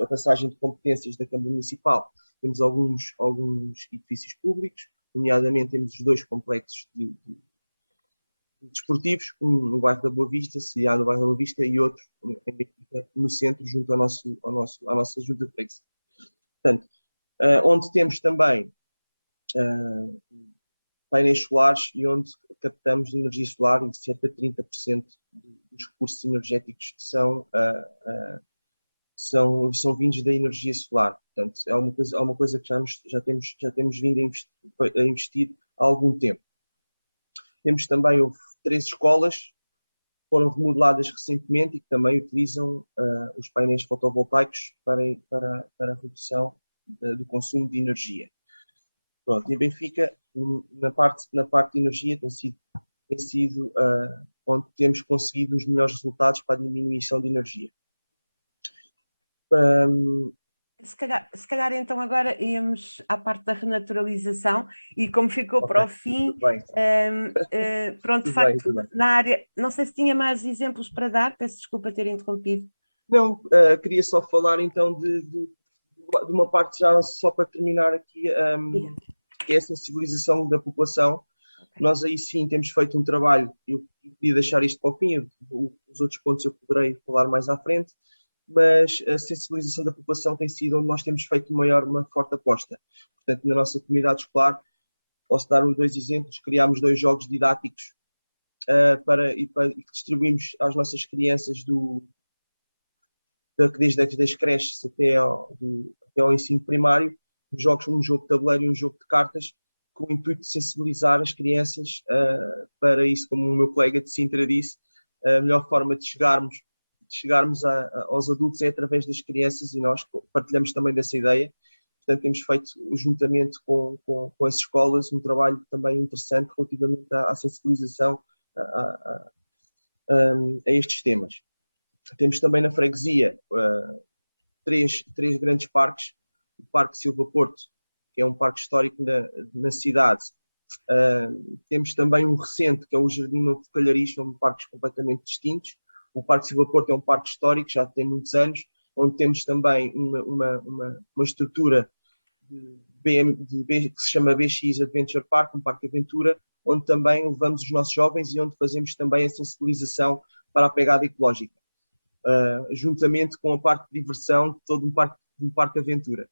A passagem de competências da Câmara Municipal, temos alguns edifícios públicos, nomeadamente temos os 2 complexos desportivos, um no bairro da Boa Vista, sediado no bairro da Boa Vista, e outro no centro, junto à nossa junta de freguesia. Portanto, onde temos também painéis solares e onde captamos energia solar, e cerca de 30% dos recursos energéticos são vindos da energia solar. Portanto, é uma coisa que já temos vindo a investir há algum tempo. Temos também 3 escolas que foram remodeladas recentemente e que também utilizam os painéis fotovoltaicos para a redução do consumo de energia. Pronto, e em Benfica, na parte de energia, tem sido onde temos conseguido os melhores resultados para a diminuição de energia. Se calhar então agora íamos à parte da renaturalização e como ficou para o fim, pronto, de facto, na área, não sei se tinha mais exemplos para dar, peço desculpa ter interrompido. Não, queria só falar então de uma parte já só para terminar aqui, que é a sensibilização da população. Nós aí sim temos feito um trabalho, eu queria deixar isto para o fim, os outros pontos eu poderei falar mais à frente, mas a sensibilização da população tem sido onde nós temos feito uma forte aposta. Portanto, na nossa comunidade escolar, posso dar 2 exemplos, criámos 2 jogos didáticos e que distribuímos às nossas crianças desde as creches até ao ensino primário, um jogo de tabuleiro e um jogo de cartas, com o intuito de sensibilizar as crianças para isso, como o meu colega de Sintra disse, a melhor forma de chegarmos aos adultos é através das crianças, e nós partilhamos também dessa ideia. Portanto, temos feito, juntamente com as escolas, um trabalho também interessante relativamente à sensibilização a estes temas. Temos também na freguesia 3 grandes parques. O Parque Silva Porto, que é um parque histórico na cidade. Temos também um recente, que é o Jardim Novo de Calhariz, são parques completamente distintos. O Parque Silva Porto é um parque histórico, já tem muitos anos, onde temos também uma estrutura que se chama BX Adventure Park, um parque de aventura, onde também levamos os nossos jovens e onde fazemos também a sensibilização para a pegada ecológica, juntamente com a parte de diversão de todo um parque de aventura.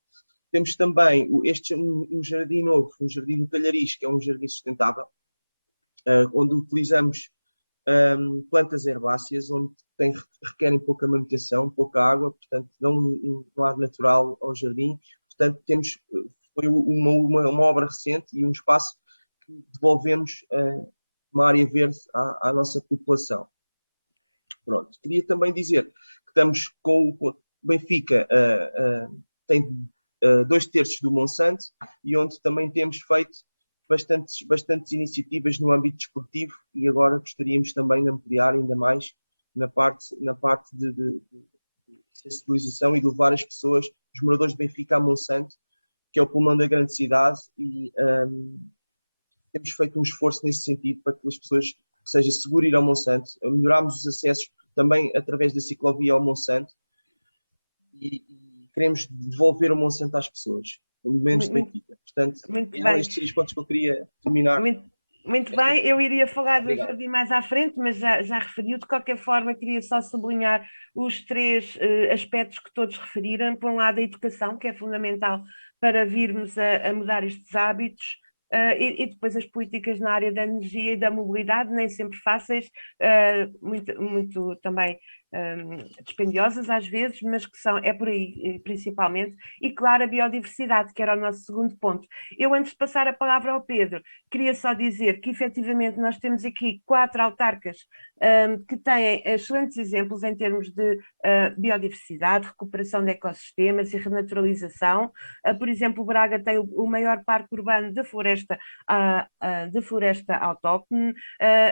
Temos também um jardim novo, um jardim do Calhariz, que é um jardim sustentável, onde utilizamos plantas herbáceas, onde requerem pouca manutenção, pouca água, portanto dão um ar natural ao jardim. Portanto, foi uma obra recente e um espaço que devolvemos uma área verde à nossa população. Pronto. Queria também dizer que estamos com o Benfica, tem 2/3 do Monsanto, e onde também temos feito bastantes iniciativas no âmbito desportivo, e agora gostaríamos também de ampliar ainda mais na parte de sensibilização e de levar as pessoas, os moradores de Benfica, a Monsanto, que é o pulmão da grande cidade, e temos feito um esforço nesse sentido para que as pessoas, que seja seguro ir ao Monsanto. Melhorámos os acessos também através da ciclovia ao Monsanto, e queremos devolver o Monsanto às pessoas, pelo menos de Benfica. Portanto, eram estes 6 pontos que eu queria terminar. Muito bem, eu iria falar do jardim mais à frente, mas já referiu. De qualquer forma, queria só sublinhar os 3 aspectos que todos referiram. Por um lado, a educação, que é fundamental para virmos a mudar estes hábitos, e depois as políticas na área da energia e da mobilidade, nem sempre fáceis, muito também dispendiosas às vezes, mas que é por aí principalmente. E claro, a biodiversidade, que era o nosso segundo ponto. Eu, antes de passar a palavra ao Pedro, queria só dizer que efetivamente nós temos aqui 4 autarcas que têm excelentes exemplos em termos de biodiversidade, recuperação de ecossistemas e renaturalização. Por exemplo, Braga tem o maior parque urbano de floresta autóctone.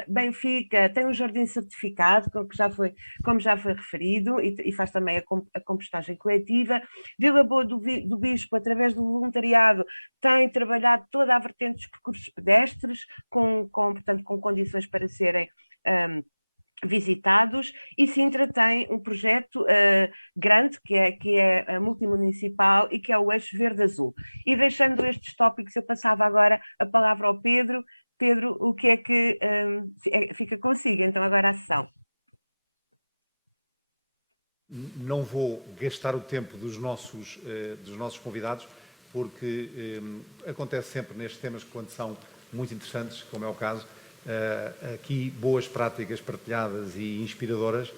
Benfica tem um jardim certificado, como já foi referido, e faz também a compostagem coletiva. Vila Boa do Bispo, através do voluntariado, tem trabalhado toda a vertente dos percursos pedestres, portanto, com condições para serem visitados, e Sintra tem um projeto grande, que é multimunicipal e que é o Eixo Verde-Azul. E deixando estes tópicos, eu passava agora a palavra ao Pedro. Pedro, o que é que fica consigo, então, agora a sessão? Não vou gastar o tempo dos nossos convidados, porque acontece sempre nestes temas, quando são muito interessantes, como é o caso, aqui boas práticas partilhadas e inspiradoras.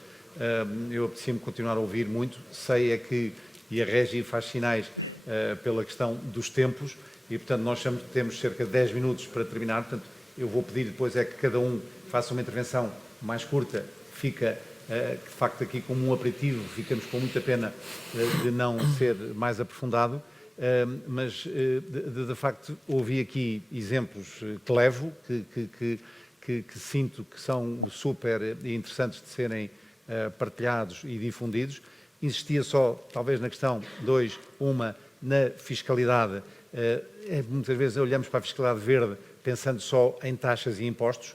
Eu aprecio-me continuar a ouvir muito. Sei e a Regi faz sinais pela questão dos tempos, e portanto nós temos cerca de 10 minutos para terminar. Portanto, eu vou pedir depois que cada um faça uma intervenção mais curta. Fica de facto aqui como um aperitivo, ficamos com muita pena de não ser mais aprofundado. Mas de facto ouvi aqui exemplos que levo, que sinto que são super interessantes de serem partilhados e difundidos. Insistia só, talvez, na questão 2, uma na fiscalidade. Muitas vezes olhamos para a fiscalidade verde pensando só em taxas e impostos.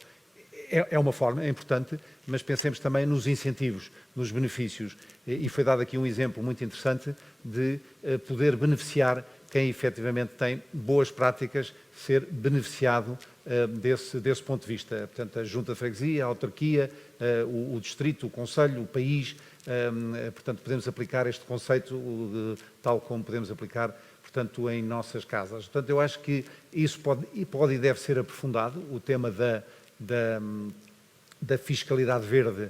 É uma forma, é importante, mas pensemos também nos incentivos, nos benefícios. E foi dado aqui um exemplo muito interessante de poder beneficiar quem efetivamente tem boas práticas, ser beneficiado desse ponto de vista. Portanto, a Junta de Freguesia, a autarquia, o distrito, o concelho, o país. Portanto, podemos aplicar este conceito tal como podemos aplicar, portanto, em nossas casas. Portanto, eu acho que isso pode e deve ser aprofundado, o tema da fiscalidade verde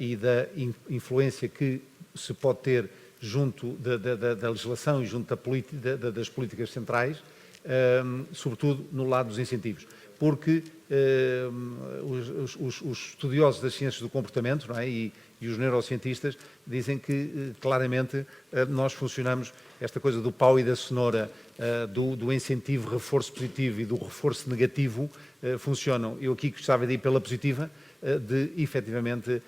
e da influência que se pode ter junto da legislação e junto das políticas centrais, sobretudo no lado dos incentivos. Porque os estudiosos das ciências do comportamento, não é? e os neurocientistas dizem que claramente nós funcionamos, esta coisa do pau e da cenoura, do incentivo, reforço positivo e do reforço negativo, funcionam. Eu aqui gostava de ir pela positiva, de efetivamente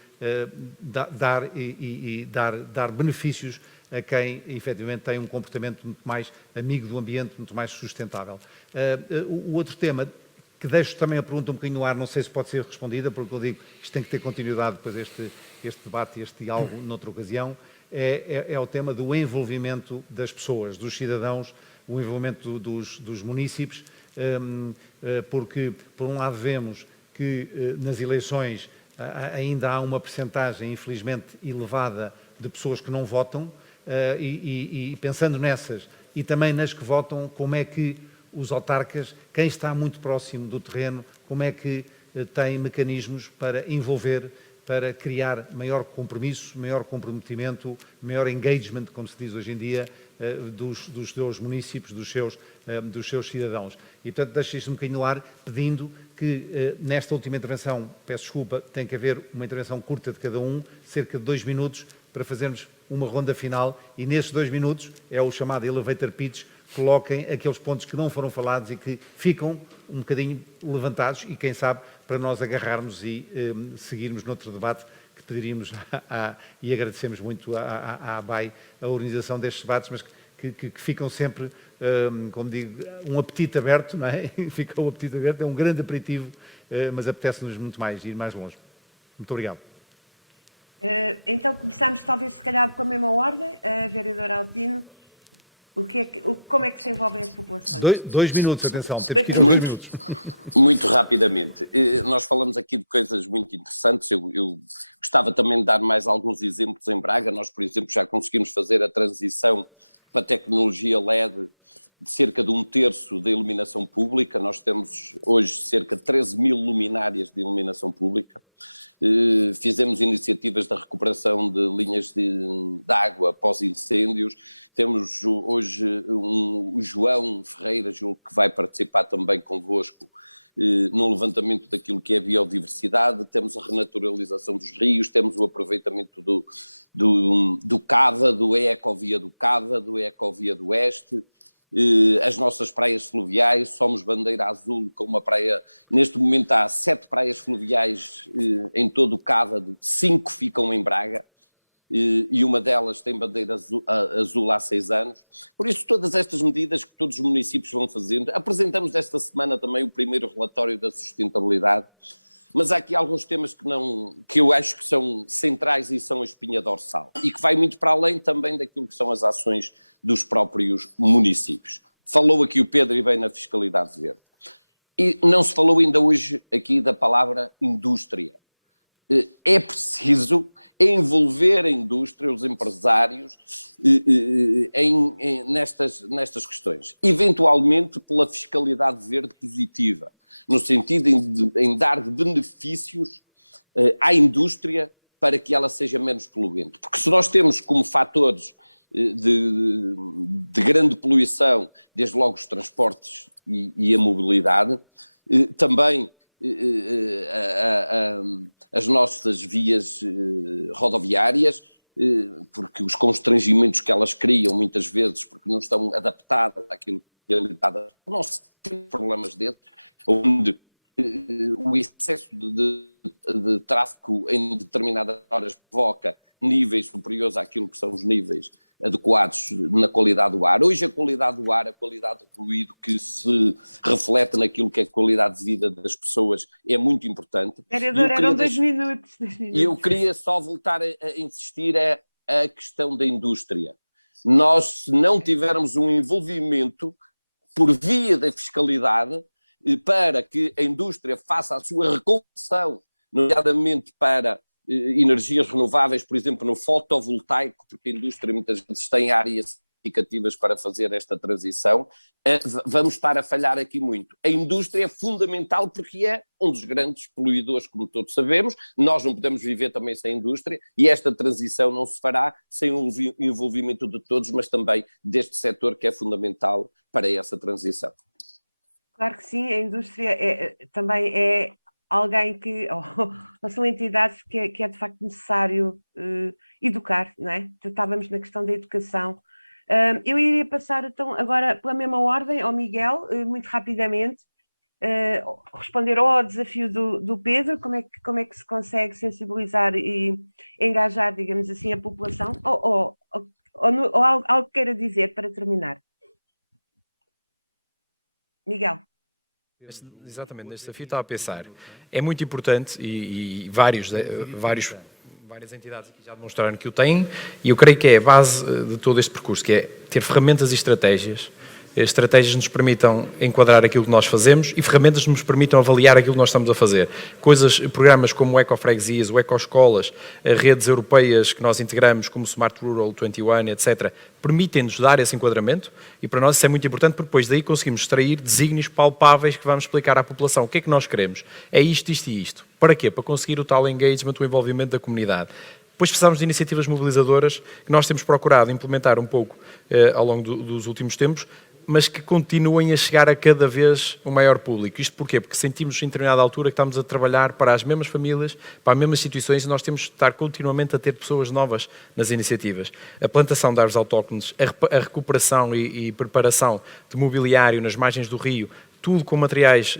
dar benefícios a quem efetivamente tem um comportamento muito mais amigo do ambiente, muito mais sustentável. O outro tema, que deixo também a pergunta um bocadinho no ar, não sei se pode ser respondida, porque eu digo que isto tem que ter continuidade depois este debate e este diálogo noutra ocasião, é o tema do envolvimento das pessoas, dos cidadãos, o envolvimento dos munícipes, porque, por um lado, vemos que nas eleições ainda há uma percentagem, infelizmente, elevada de pessoas que não votam, e pensando nessas e também nas que votam, como é que os autarcas, quem está muito próximo do terreno, como é que tem mecanismos para envolver, para criar maior compromisso, maior comprometimento, maior engagement, como se diz hoje em dia, dos seus municípios, dos seus cidadãos. E, portanto, deixo isto um bocadinho no ar, pedindo que nesta última intervenção, peço desculpa, tem que haver uma intervenção curta de cada um, cerca de 2 minutos, para fazermos uma ronda final, e nesses 2 minutos, é o chamado elevator pitch, coloquem aqueles pontos que não foram falados e que ficam um bocadinho levantados, e quem sabe para nós agarrarmos e seguirmos noutro debate que pediríamos e agradecemos muito à ABAI a organização destes debates, mas que ficam sempre, como digo, um apetite aberto, não é? Fica o apetite aberto, é um grande aperitivo, mas apetece-nos muito mais, ir mais longe. Muito obrigado. Então começamos talvez se calhar com a mesma ordem, vereador Altino. Como é que se envolvem as populações? 2 minutos, atenção, temos que ir 2 minutos. Muito rapidamente. Nós falamos aqui de coisas muito interessantes. Eu gostava também de dar mais alguns exemplos em Braga. Nós, por exemplo, já conseguimos fazer a transição para a tecnologia LED de cerca de 1/3 da iluminação pública. Nós temos hoje cerca de 13.000 luminárias de iluminação pública. Fizemos iniciativas da recuperação de linhas de água após incêndios. Temos hoje o João Ferreira, julgo que vai participar também convosco, no levantamento daquilo que é a biodiversidade, temos a renaturalização dos rios, temos o aproveitamento do Cava, do Ecovia do Cava, do Ecovia do Oeste, as nossas praias fluviais, somos bandeira azul com uma praia, neste momento há 7 praias fluviais em todo o Cava, 5 ficam em Braga, e uma delas tem bandeira azul há 6 anos. Por isso, todas estas medidas que todos os municípios vão fazendo, apresentamos esta semana também o primeiro relatório da sustentabilidade, mas há aqui alguns temas que eu acho que são centrais e são a espinha dorsal, e que vai muito para além também daquilo que são as ações dos próprios municípios. Falou aqui o Pedro e bem na fiscalidade verde. E não se falou ainda hoje aqui da palavra indústria. É preciso envolver a indústria, os empresários, nestas questões. Eventualmente pela fiscalidade verde positiva, no sentido em dar benefícios à indústria para que ela seja menos poluente. Porque se nós temos como fatores de grande poluição, desde logo os transportes e a mobilidade, também as nossas vias rodoviárias, porque os constrangimentos que elas criam muitas vezes, porque não estão adaptadas àquilo que é realidade, nós temos problemas desses, onde o excesso de tráfego em determinadas horas provoca níveis superiores àquilo que são os níveis adequados na qualidade do ar. Hoje a qualidade do ar, a qualidade do ruído que se reflete naquilo que é a qualidade de vida das pessoas é muito importante. Eram 2 minutos. E eu queria só voltar a insistir a questão da indústria. Nós, se não tivermos um envolvimento por via da fiscalidade para que a indústria faça a sua reconversão, nomeadamente para energias renováveis, por exemplo, no fotovoltaico, porque a indústria muitas vezes tem áreas significativas para fazer esta transição, vamos estar a falhar aqui muito. A indústria é fundamental porque é um dos grandes poluidores, como todos sabemos, nós não podemos viver também sem indústria e esta transição não se fará sem o envolvimento de todos, mas também deste setor que é fundamental para essa transição. Claro que sim, a indústria também é alguém ou são entidades que é de facto necessário educar, não é? Estávamos na questão da educação. Eu iria passar então agora pela mesma ordem ao Miguel, muito rapidamente, responder ao desafio do Pedro, como é que se consegue sensibilizar e engajar, digamos assim, a população, ou algo que queira dizer para terminar. Miguel. Exatamente, neste desafio estava a pensar. É muito importante e várias entidades aqui já demonstraram que o têm, e eu creio que é a base de todo este percurso, que é ter ferramentas e estratégias nos permitam enquadrar aquilo que nós fazemos e ferramentas nos permitam avaliar aquilo que nós estamos a fazer. Programas como o Ecofreguesias, o Ecoescolas, redes europeias que nós integramos, como o Smart Rural 21, etc., permitem-nos dar esse enquadramento e para nós isso é muito importante porque depois daí conseguimos extrair desígnios palpáveis que vamos explicar à população. O que é que nós queremos? É isto, isto e isto. Para quê? Para conseguir o tal engagement, o envolvimento da comunidade. Depois precisamos de iniciativas mobilizadoras que nós temos procurado implementar um pouco ao longo dos últimos tempos, mas que continuem a chegar a cada vez um maior público. Isto porquê? Porque sentimos em determinada altura que estamos a trabalhar para as mesmas famílias, para as mesmas instituições, e nós temos de estar continuamente a ter pessoas novas nas iniciativas. A plantação de árvores autóctones, a recuperação e preparação de mobiliário nas margens do rio, tudo com materiais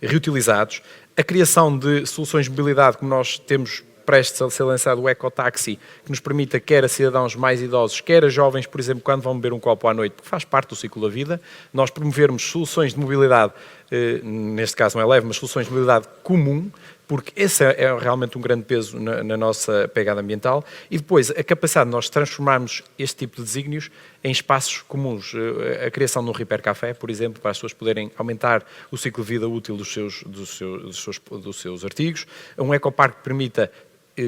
reutilizados, a criação de soluções de mobilidade, como nós temos prestes a ser lançado o Ecotaxi, que nos permita quer a cidadãos mais idosos, quer a jovens, por exemplo, quando vão beber um copo à noite, porque faz parte do ciclo da vida, nós promovermos soluções de mobilidade, neste caso não é leve, mas soluções de mobilidade comum, porque esse é realmente um grande peso na nossa pegada ambiental, e depois a capacidade de nós transformarmos este tipo de desígnios em espaços comuns, a criação de um Repair Café, por exemplo, para as pessoas poderem aumentar o ciclo de vida útil dos seus artigos, um ecoparque que permita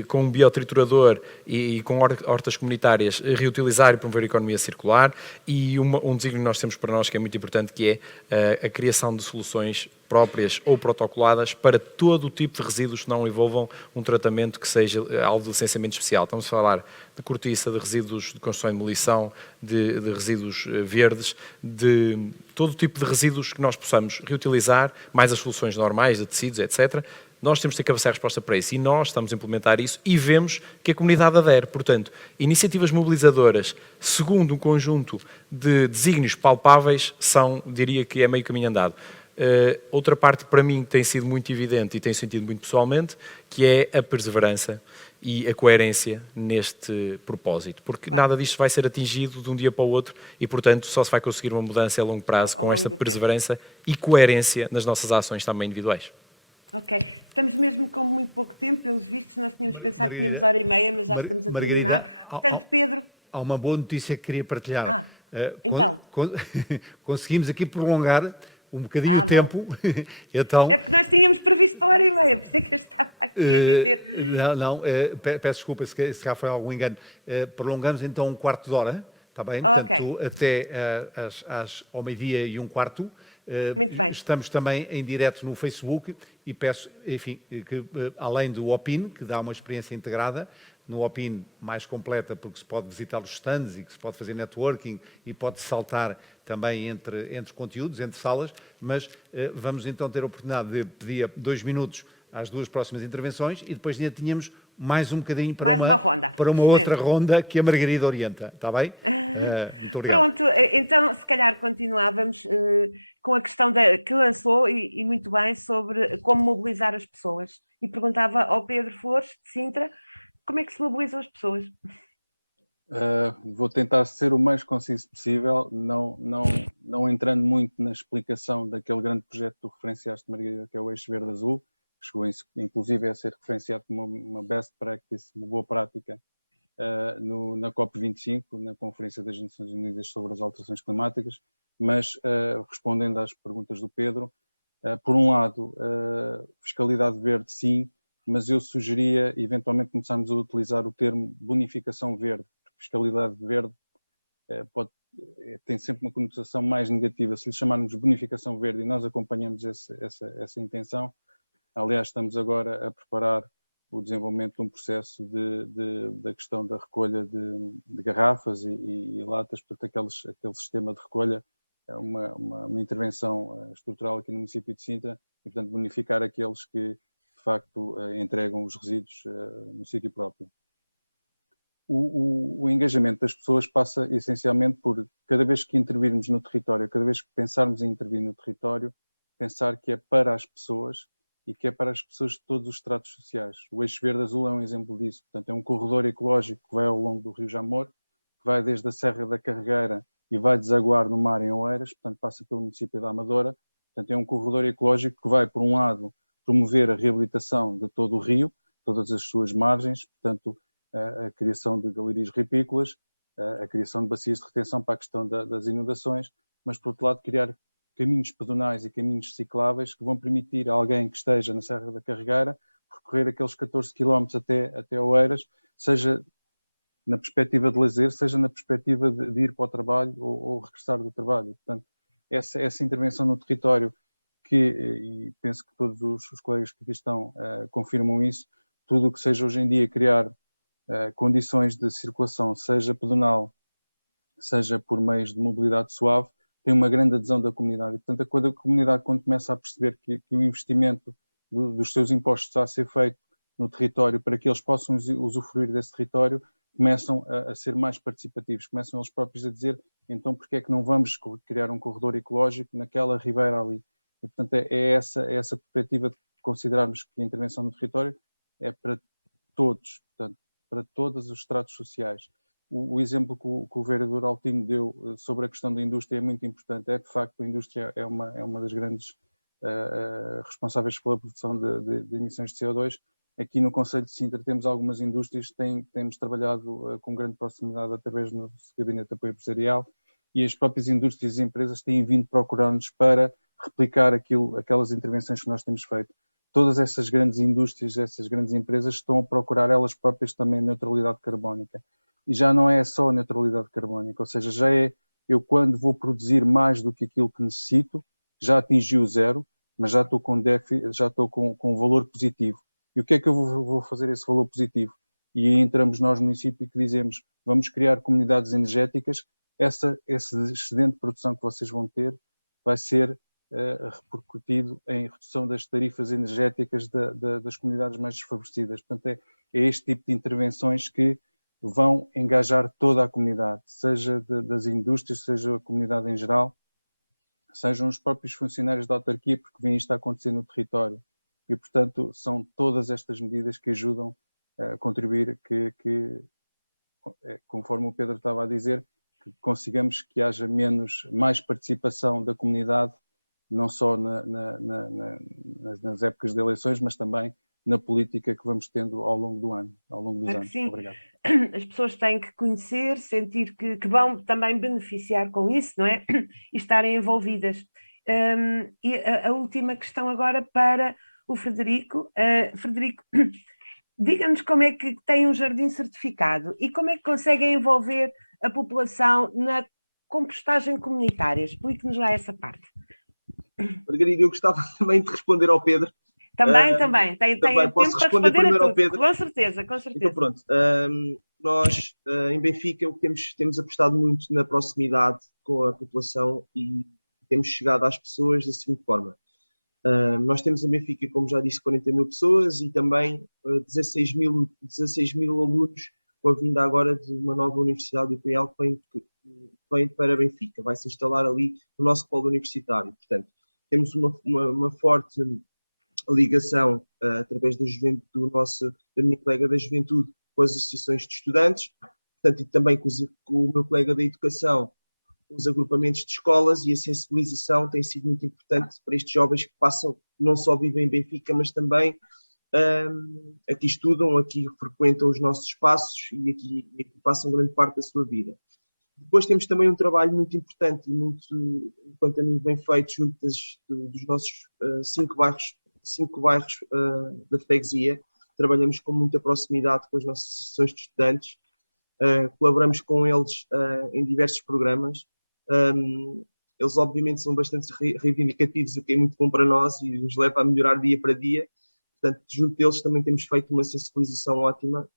com um biotriturador e com hortas comunitárias, reutilizar e promover a economia circular, e um desígnio que nós temos para nós que é muito importante, que é a criação de soluções próprias ou protocoladas para todo o tipo de resíduos que não envolvam um tratamento que seja alvo de licenciamento especial. Estamos a falar de cortiça, de resíduos de construção e demolição, de resíduos verdes, de todo o tipo de resíduos que nós possamos reutilizar, mais as soluções normais de tecidos, etc. Nós temos de ter capacidade de resposta para isso, e nós estamos a implementar isso e vemos que a comunidade adere. Portanto, iniciativas mobilizadoras, segundo um conjunto de desígnios palpáveis, diria que é meio caminho andado. Outra parte para mim tem sido muito evidente e tem sentido muito pessoalmente, que é a perseverança e a coerência neste propósito, porque nada disto vai ser atingido de um dia para o outro e, portanto, só se vai conseguir uma mudança a longo prazo com esta perseverança e coerência nas nossas ações também individuais. Ok, estamos mesmo com muito pouco tempo, pelos vistos, nós tínhamos pensado que tínhamos hora e meia, mas já estamos a terminar. Portanto, Pedro... Há uma boa notícia que queria partilhar. Então. Conseguimos aqui prolongar um bocadinho o tempo. Então, é porque nós tínhamos previsto a hora e meia, por isso é que eu estava aqui a dizer... peço desculpa se cá foi algum engano. Prolongamos então um quarto de hora, está bem? Okay. Portanto, até ao meio-dia e um quarto. Muito bem. Estamos também em direto no Facebook e peço, enfim, que além do OPIN, que dá uma experiência integrada, no OPIN mais completa, porque se pode visitar os stands e que se pode fazer networking e pode saltar também entre conteúdos, entre salas, mas vamos então ter a oportunidade de pedir 2 minutos às 2 próximas intervenções e depois ainda tínhamos mais um bocadinho para uma outra ronda que a Margarida orienta, está bem? Muito obrigado. Pronto, então se calhar continuávamos com a questão que lançou, e muito bem, sobre como mobilizar as pessoas. E perguntava ao Pedro Flores, de Sintra, como é que se mobilizam as pessoas? Vou tentar ser o mais conciso possível, não entrando muito na explicação daquele grande projeto que tu referenciaste, Margarida, que é o Eixo Verde Azul, que chegou inclusive a ser referenciado como uma best practice, uma boa prática, na COP25, na Conferência das Nações Unidas sobre as Alterações Climáticas, mas respondendo às perguntas do Pedro, por um lado, fiscalidade verde sim, mas eu sugeria eventualmente começarmos a utilizar o termo bonificação verde. Fiscalidade verde tem sempre uma conotação mais negativa. Se lhe chamarmos bonificação verde e nós acompanhamos essa intenção, aliás, estamos agora a preparar o desenvolvimento de um processo da questão da recolha de garrafas e latas, portanto, aquele sistema de recolha é uma intervenção estrutural aqui no município de Sintra e, portanto, bonificar aqueles que, de facto, entregam os resíduos no sítio próprio. O engajamento das pessoas passa essencialmente por, cada vez que intervirmos no território, cada vez que pensarmos em intervir no território, pensar que é para as pessoas e que é para as pessoas de todos os estratos sociais. O Eixo Verde Azul é um exemplo disso. Portanto, é um corredor ecológico que vai ao longo do Rio Jamor, que vai desde a Serra da Carregueira e vai desaguar no mar em Oeiras, portanto passa pelo município da Amadora. Portanto, é um corredor ecológico que vai, por um lado, promover a reabilitação de todo o rio, todas as suas margens, portanto, a criação de galerias ripícolas, a criação de bacias de retenção para a questão das inundações, mas, por outro lado, criar caminhos pedonais e caminhos cicláveis que vão permitir a alguém que esteja na Serra da Carregueira percorrer aqueles 14 km até Oeiras, seja na perspectiva de lazer, seja na perspectiva de ir para o trabalho ou regressar do trabalho. Portanto, essa intervenção no território, e penso que todos os colegas que aqui estão confirmam isso, tudo o que seja hoje em dia criar condições de circulação, seja pedonal, seja por meios de mobilidade suave, tem uma grande adesão da comunidade. E, portanto, a comunidade, quando começa a perceber que o investimento dos seus impostos está a ser feito no território para que eles possam usufruir desse território, começam a ser mais participativos, começam eles próprios a dizer, então porque é que não vamos criar um corredor ecológico naquela ribeira ali? E, portanto, é essa perspectiva de considerarmos que a intervenção no território é para todos, portanto, para todos os estratos sociais. O exemplo que o vereador Altino deu sobre a questão da indústria é muito importante. De facto, a indústria é uma das grandes responsáveis pela produção de emissões de CO2. Aqui no Concelho de Sintra temos algumas indústrias que temos trabalhado com grande proximidade através do Gabinete de Apoio Empresarial, e as próprias indústrias e empresas têm vindo procurar-nos para replicar aquelas intervenções que nós temos feito. todas essas grandes indústrias, essas grandes empresas estão a procurar elas próprias também neutralidade carbónica. E já não é só a neutralidade carbónica, ou seja, já é eu quando vou produzir mais do que aquilo que necessito, já atingi o zero, mas já estou com déficit, já estou com um valor positivo. E o que é que eu vou fazer esse valor positivo? E aí entramos nós no município que dizemos, vamos criar comunidades energéticas, esse excedente de produção que vocês vão ter vai ser repercutido em redução das tarifas energéticas das comunidades mais desfavorecidas. Portanto, é este tipo de intervenções que vão engajar toda a comunidade, seja das indústrias, seja a comunidade em geral, sejam os próprios funcionários da autarquia, porque vem isto a acontecer no território. E, portanto, são todas estas medidas que ajudam a contribuir conforme o Pedro estava a dizer, que consigamos que haja mais participação da comunidade, não só nas épocas de eleições, mas também na política que vamos tendo ao longo do ano, ao longo dos anos. Sim. Obrigado. As pessoas têm que conhecer, sentir que vão também beneficiar com isso, não é? E estarem envolvidas. E a última questão agora para o Frederico. Frederico, diga-nos como é que tem um jardim certificado e como é que conseguem envolver a população na compostagem comunitária. Explique-nos lá essa parte. Margarida, eu gostava também de responder ao Pedro. Também. Tem tempo posso para responder primeiro a tudo. ao Pedro? Com certeza. Então pronto, nós em Benfica o que temos apostado muito na proximidade com a população e temos chegado às pessoas da seguinte forma. Nós temos em Benfica, como já disse, 40 mil pessoas e também 16 mil alunos com a vinda agora de uma nova universidade do IPL que vem para Benfica, vai se instalar ali no nosso polo universitário. Portanto, temos uma forte ligação através da juventude, da minha colega da juventude com as associações de estudantes, portanto, e também com o meu colega da educação, os agrupamentos de escolas, e a sensibilização tem sido muito importante para estes jovens que não só vivem em Benfica, mas também aqui estudam, aqui frequentam os nossos espaços e aqui passam grande parte da sua vida. Depois temos também um trabalho muito importante e muito, quanto a mim, bem feito junto dos nossos 5 bairros da freguesia. Trabalhamos com muita proximidade com as nossas associações de estudantes, colaboramos com eles em diversos programas. Eles obviamente são bastante reivindicativos, o que é muito bom para nós e nos leva a melhorar dia para dia. Portanto, junto deles também temos feito uma sensibilização ótima.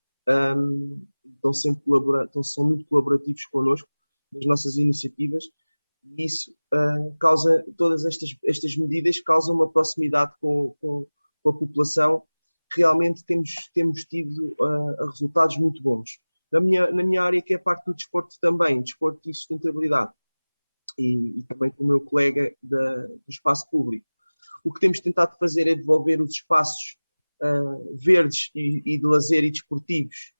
São muito colaborativos connosco nas nossas iniciativas e isso causa, todas estas medidas causam uma proximidade com a população. Realmente temos tido resultados muito bons. Na minha área, que é a parte do desporto também, desporto e sustentabilidade, e também com o meu colega do espaço público. O que temos tentado fazer é devolver os espaços verdes e de lazer e desportivos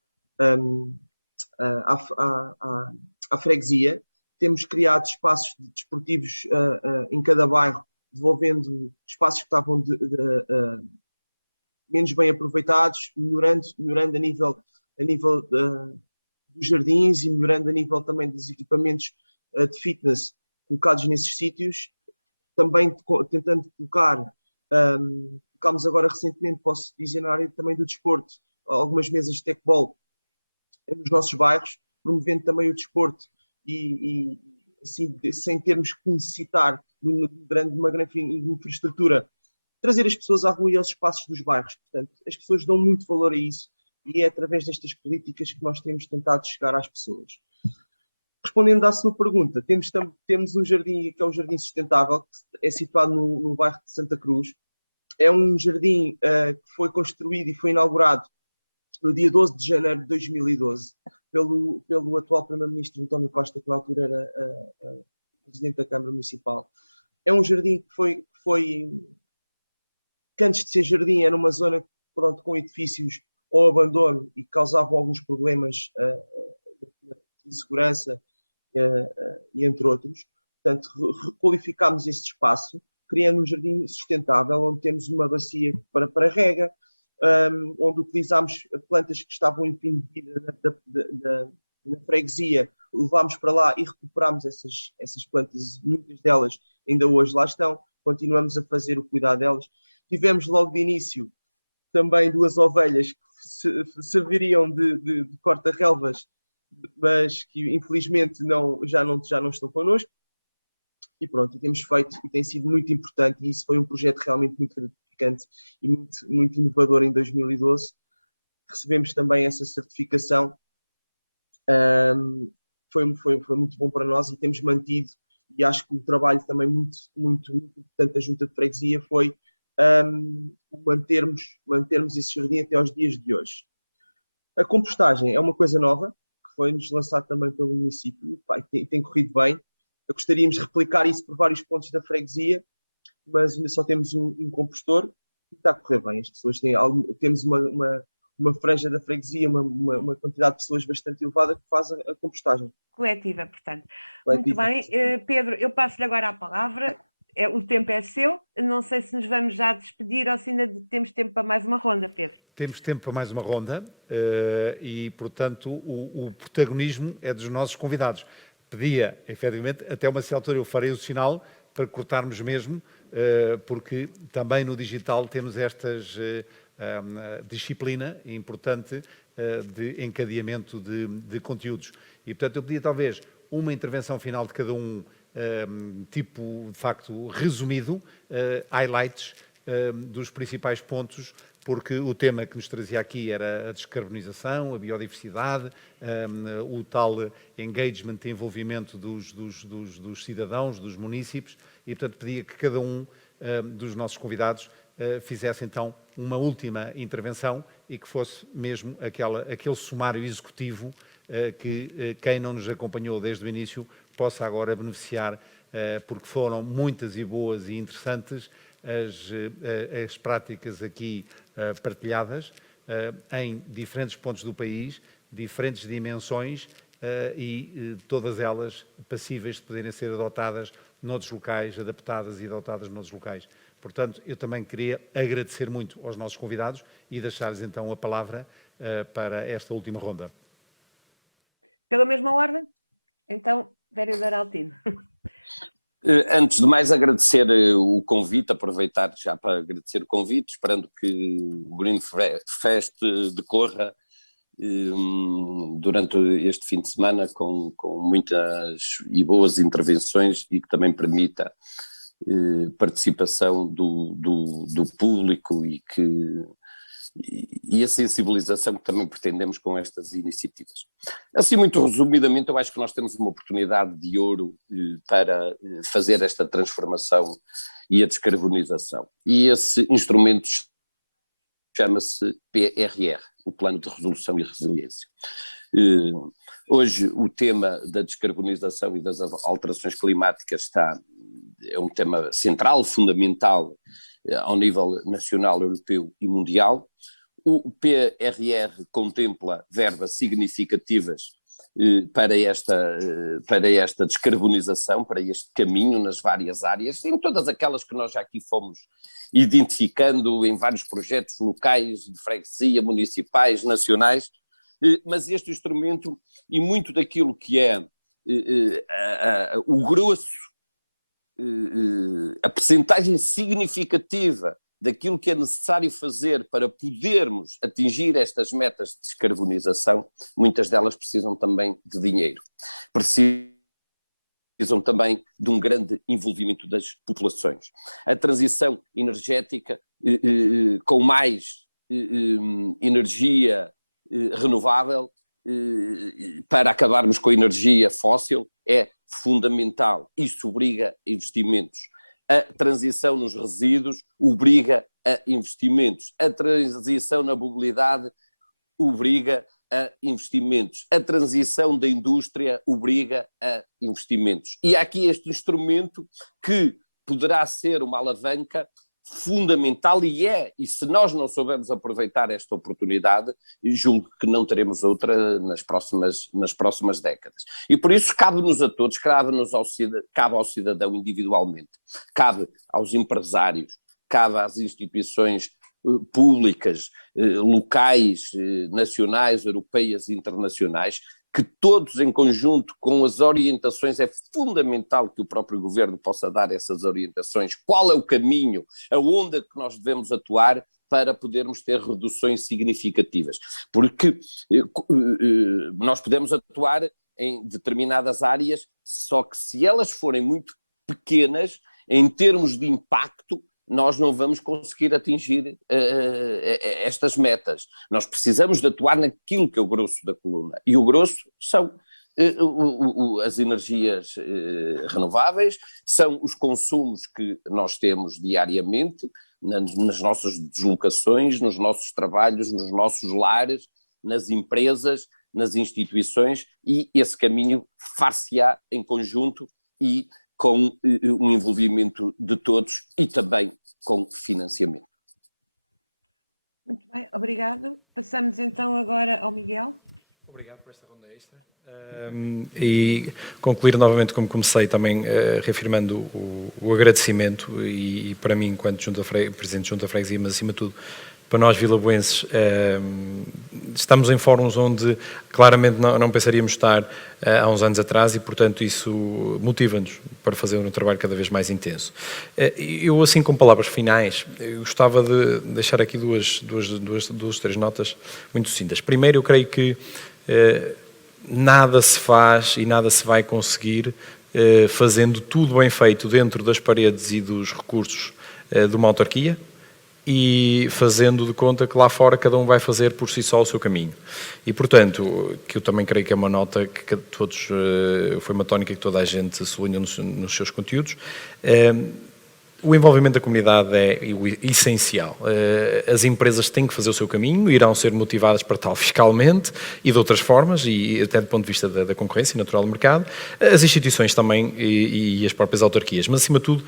à freguesia. Temos criado espaços desportivos em cada bairro, devolvendo espaços que estavam menos bem aproveitados, melhorando a nível dos jardins e melhorando a nível também dos equipamentos de fitness colocados nesses sítios. Também tentando colocámos agora recentemente, posso dizer, na área também do desporto, algumas mesas de tecbol nos nossos bairros, promovendo também o desporto e assim, sem termos que necessitar de uma grande infraestrutura, trazer as pessoas à rua e aos espaços dos bairros. Portanto, as pessoas dão muito valor a isso e é através destas políticas que nós temos tentado chegar às pessoas. Respondendo à sua pergunta, temos um jardim que é o Jardim Sustentável, que é situado no bairro de Santa Cruz. É um jardim que foi construído e foi inaugurado no dia 12 de janeiro de 2012 pelo atual Primeiro-Ministro António Costa, que na altura era Presidente da Câmara Municipal. É um jardim que antes de ser jardim era uma zona com edifícios ao abandono e que causavam alguns problemas de segurança e entre outros. Portanto, requalificámos este espaço, criando um jardim sustentável, onde temos uma bacia para rega, onde utilizámos plantas que estavam em fim de vida na freguesia, levámos para lá e recuperámos essas plantas, muitas delas ainda hoje lá estão, continuamos a fazer o cuidado delas. Tivemos logo de início também 2 ovelhas que serviriam de corta-relvas, mas que infelizmente já não estão connosco. E pronto, e temos feito, e tem sido muito importante, e isso foi um projeto realmente muito gratificante e muito inovador em 2012. Recebemos também essa certificação, foi muito bom para nós e temos mantido, e acho que o trabalho também muito importante da Junta de Freguesia foi mantermos esse jardim até aos dias de hoje. A compostagem é uma coisa nova, que foi-nos lançado também pelo município, tem corrido bem. Gostaríamos de replicar isso por vários pontos da freguesia, mas ainda só temos um compostor e está a correr bem. As pessoas temos uma franja da freguesia, uma quantidade de pessoas bastante elevada que faz a compostagem. Coletiva, portanto. Muito bem. Pedro, eu passo-lhe agora a palavra. O tempo é seu. Não sei se nos vamos já despedir ou se ainda temos tempo para mais uma ronda, Pedro. Temos tempo para mais uma ronda e, portanto, o protagonismo é dos nossos convidados. Pedia, efetivamente, até uma certa altura eu farei o sinal para cortarmos mesmo, porque também no digital temos estas disciplina importante de encadeamento de conteúdos. E, portanto, eu pedia talvez uma intervenção final de cada um, tipo, de facto, resumido, highlights dos principais pontos, porque o tema que nos trazia aqui era a descarbonização, a biodiversidade, o tal engagement e envolvimento dos cidadãos, dos munícipes, e, portanto, pedia que cada um dos nossos convidados fizesse, então, uma última intervenção e que fosse mesmo aquele sumário executivo que quem não nos acompanhou desde o início possa agora beneficiar, porque foram muitas e boas e interessantes as práticas aqui partilhadas em diferentes pontos do país, diferentes dimensões e todas elas passíveis de poderem ser adotadas noutros locais, adaptadas e adotadas noutros locais. Portanto, eu também queria agradecer muito aos nossos convidados e deixar-lhes então a palavra para esta última ronda. Pela mesma ordem? Então, vereador Altino. Antes de mais agradecer o convite, aproveitar já para agradecer o convite, esperando que o Green Fest decorra durante este fim de semana com muitas e boas intervenções e que também permita participação do público e a sensibilização que também pretendemos com estas iniciativas. Assim, muito resumidamente, eu acho que nós temos uma oportunidade de ouro para fazer esta transformação e a descarbonização. E esse instrumento chama-se PRR, o Plano de Resolução e Resiliência. Hoje o tema da descarbonização e das alterações climáticas é um tema central, fundamental, ao nível nacional, europeu e mundial. O PRR contempla verbas significativas para esta descarbonização, para este caminho nas várias áreas, em todas aquelas que nós já aqui fomos identificando em vários projetos locais, de freguesia, municipais, nacionais, mas este instrumento e muito daquilo que é o grosso, a percentagem significativa daquilo que é necessário fazer para podermos atingir estas metas de descarbonização, muitas delas precisam também de dinheiro, precisam também de um grande envolvimento das populações. A transição energética com mais energia renovável para acabarmos com a energia fóssil é fundamental. Isso obriga a investimentos. A transição nos resíduos obriga a investimentos. A transição na mobilidade obriga a investimentos. A transição da indústria obriga a investimentos. E há aqui este instrumento que poderá ser uma alavanca fundamental e se nós não soubermos aproveitar esta oportunidade, julgo que não teremos outra nas próximas décadas. E por isso cabe-nos a todos, cabe ao cidadão individualmente, cabe aos empresários, cabe às instituições públicas, locais, nacionais, europeias e internacionais, que todos em conjunto, com as orientações, é fundamental que o próprio governo possa dar essas orientações, qual é o caminho, aonde é que nós devemos atuar para podermos ter reduções significativas. Porque nós podemos atuar em determinadas áreas, só que se elas forem muito pequenas, em termos de impacto, nós não vamos conseguir atingir estas metas. Nós precisamos de atuar naquilo que é o grosso da coluna. E o grosso são as energias renováveis, são os consumos que nós temos diariamente, nas nossas deslocações, nos nossos trabalhos, nos nossos lares, nas empresas, nas instituições, e esse caminho far-se-á em conjunto e com um envolvimento de todos e também com financiamento. Muito bem, obrigado. Passamos então agora ao Miguel. Obrigado por esta ronda extra. E concluir novamente como comecei, também reafirmando o agradecimento, e para mim, enquanto Presidente de Junta da Freguesia, mas acima de tudo para nós vilaboenses, estamos em fóruns onde claramente não pensaríamos estar há uns anos atrás, e portanto isso motiva-nos para fazer um trabalho cada vez mais intenso. Eu, assim, com palavras finais, eu gostava de deixar aqui duas, três notas muito sucintas. Primeiro, eu creio que nada se faz e nada se vai conseguir fazendo tudo bem feito dentro das paredes e dos recursos de uma autarquia, e fazendo de conta que lá fora cada um vai fazer por si só o seu caminho. E, portanto, que eu também creio que é uma nota que todos, foi uma tónica que toda a gente sublinhou nos seus conteúdos, o envolvimento da comunidade é essencial. As empresas têm que fazer o seu caminho, irão ser motivadas para tal fiscalmente e de outras formas, e até do ponto de vista da concorrência natural do mercado, as instituições também e as próprias autarquias, mas acima de tudo,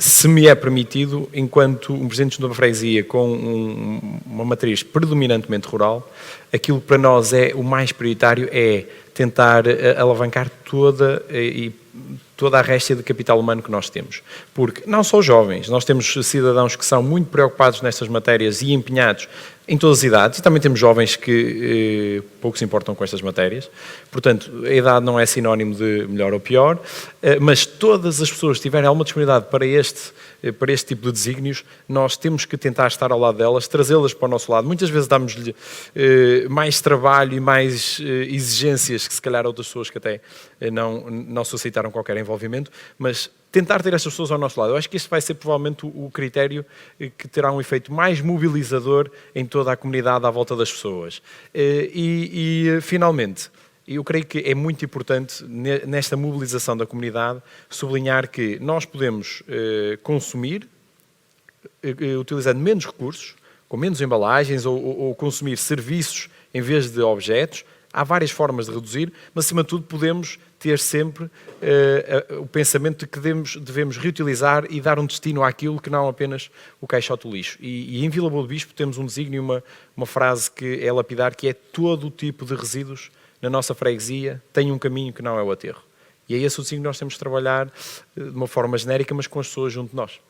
se me é permitido, enquanto um Presidente de Junta de Freguesia com uma matriz predominantemente rural, aquilo que para nós é o mais prioritário é tentar alavancar toda a réstia de capital humano que nós temos. Porque não só jovens, nós temos cidadãos que são muito preocupados nestas matérias e empenhados em todas as idades, e também temos jovens que pouco se importam com estas matérias. Portanto, a idade não é sinónimo de melhor ou pior, mas todas as pessoas que tiverem alguma disponibilidade para este tipo de desígnios, nós temos que tentar estar ao lado delas, trazê-las para o nosso lado. Muitas vezes damos-lhe mais trabalho e mais exigências que se calhar outras pessoas que até não suscitaram qualquer envolvimento, mas tentar ter estas pessoas ao nosso lado. Eu acho que este vai ser provavelmente o critério que terá um efeito mais mobilizador em toda a comunidade à volta das pessoas. Finalmente, eu creio que é muito importante, nesta mobilização da comunidade, sublinhar que nós podemos consumir, utilizando menos recursos, com menos embalagens, ou consumir serviços em vez de objetos. Há várias formas de reduzir, mas acima de tudo podemos ter sempre o pensamento de que devemos reutilizar e dar um destino àquilo que não apenas o caixote do lixo. E em Vila Boa do Bispo temos um desígnio, uma frase que é lapidar, que é: todo o tipo de resíduos na nossa freguesia tem um caminho que não é o aterro. E é esse o desígnio que nós temos de trabalhar de uma forma genérica, mas com as pessoas junto de nós.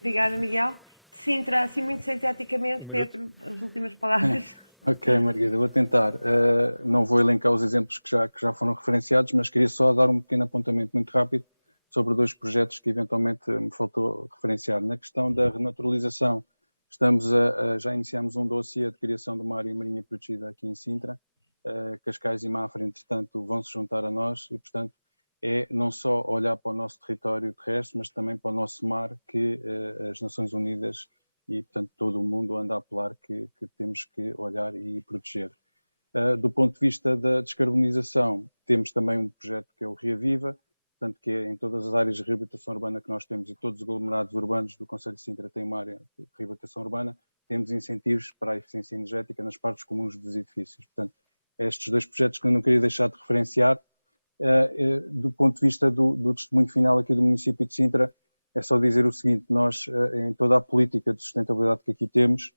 Obrigada, Miguel. Sintra, assim muito sinteticamente, Pedro, as últimas palavras. Ok, Margarida, vou tentar. Não vou elencar os exemplos que já foram referenciados, mas queria só dar um pequeno apontamento muito rápido sobre dois projetos que eventualmente me faltou referenciar. Na questão da renaturalização, já iniciamos um dossiê de criação de uma área marinha protegida aqui em Sintra. Cascais e Mafra, entretanto, vão se juntar a nós e, portanto, é não só olhar para o nosso território terrestre, mas também para o nosso mar, que as Nações Unidas e, portanto, todo o mundo anda a apelar que temos que olhar e proteger. Do ponto de vista da descarbonização, temos também um projeto que é o Reaviva, portanto, que é em todas as áreas de reabilitação urbana que nós temos, e todos os aglomerados urbanos do Concelho de Sintra têm uma área de reabilitação urbana, temos incentivos para a eficiência energética nas partes comuns dos edifícios. Portanto, estes dois projetos que eu não queria deixar de referenciar. Do ponto de vista do testemunho final aqui do município de Sintra, é só dizer o seguinte: nós, em toda a política de sustentabilidade que aqui temos,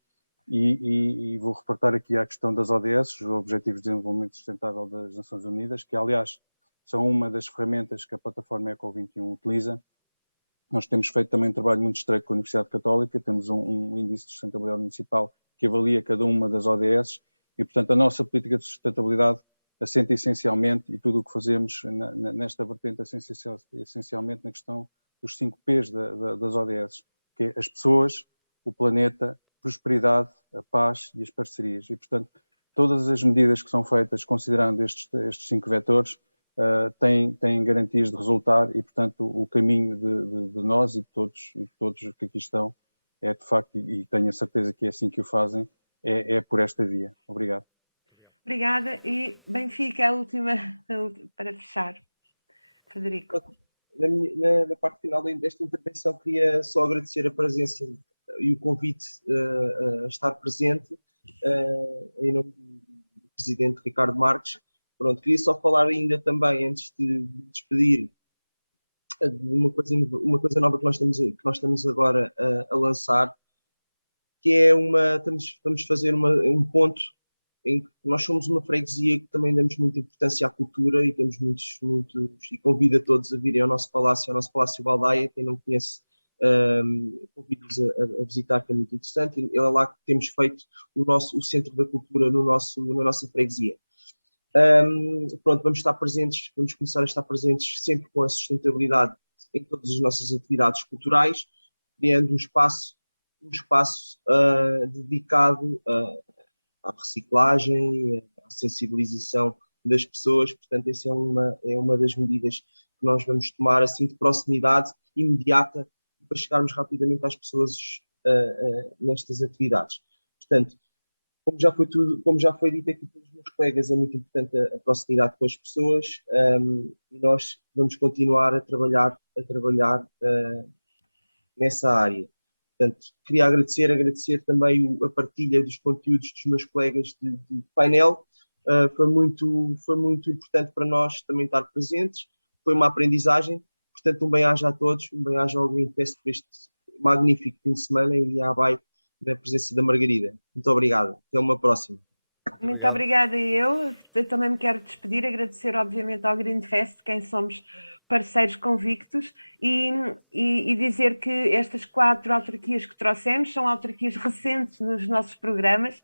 e vou reportar aqui à questão das ODS, os Objetivos de Desenvolvimento Sustentável das Nações Unidas, que aliás são uma das ferramentas que a plataforma Eco21 utiliza. Nós temos feito também um trabalho muito estreito com a Universidade Católica, temos um índice de sustentabilidade municipal que avalia cada uma das ODS, e portanto a nossa política de sustentabilidade assenta essencialmente, e tudo o que fazemos nesta vertente assenta essencialmente na questão dos 5 P's das ODS, que é as pessoas, o planeta, prosperidade, a paz e as parcerias. E, portanto, todas as medidas que são feitas considerando estes 5 vetores têm garantias de resultar e, portanto, o caminho de nós e de todos que aqui estão é, de facto, e tenho a certeza que é assim que o fazem, é por esta via. Obrigado. Obrigada. E Benfica, a última para fechar. Frederico. Na parte final desta intervenção, queria só agradecer a presença e o convite a estar presente em nome do Presidente Ricardo Marques. Pronto, queria só falar ainda também, antes de despedir, de uma coisa nova que nós estamos agora a lançar, que é vamos fazer um ponto em que nós somos uma freguesia que também damos muita importância à cultura e temos muitos, e convido a todos a virem ao nosso Palácio Baldaia. Quem não conhece, convido-vos a visitar, que é muito interessante. É lá que temos feito o Centro da Cultura na nossa freguesia. Pronto, vamos começar a estar presentes sempre com a sustentabilidade em todas as nossas atividades culturais, criando um espaço dedicado à reciclagem, à sensibilização das pessoas. Portanto, essa é uma das medidas que nós vamos tomar, assim, de proximidade imediata, para chegarmos rapidamente às pessoas nestas atividades. Portanto, como já foi dito aqui pelos meus colegas, é muito importante a proximidade com as pessoas, e nós vamos continuar a trabalhar nessa área. Portanto, queria agradecer também a partilha dos conteúdos dos meus colegas de painel. Foi muito importante para nós também estar presentes, foi uma aprendizagem. Portanto, um bem-aja a todos, um bem-aja ao Greenfest por este magnífico fim de semana e à BAI na presença da Margarida. Muito obrigado, até uma próxima. Muito obrigada. Eu também me quero despedir, agradecer obviamente ao Greenfest, quem somos parceiros convictos, e dizer que estas 4 autarquias que trouxemos são autarquias recentes nos nossos programas,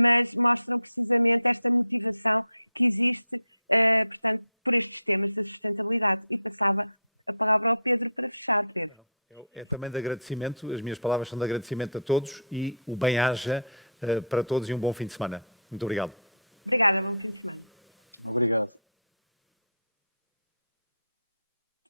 mas mostram precisamente esta motivação que existe, portanto, por estes temas da sustentabilidade. E passava a palavra ao Pedro para fechar. Pedro. É também de agradecimento, as minhas palavras são de agradecimento a todos e o bem-aja para todos e um bom fim de semana. Muito obrigado. Obrigada, bom fim de semana. Obrigado.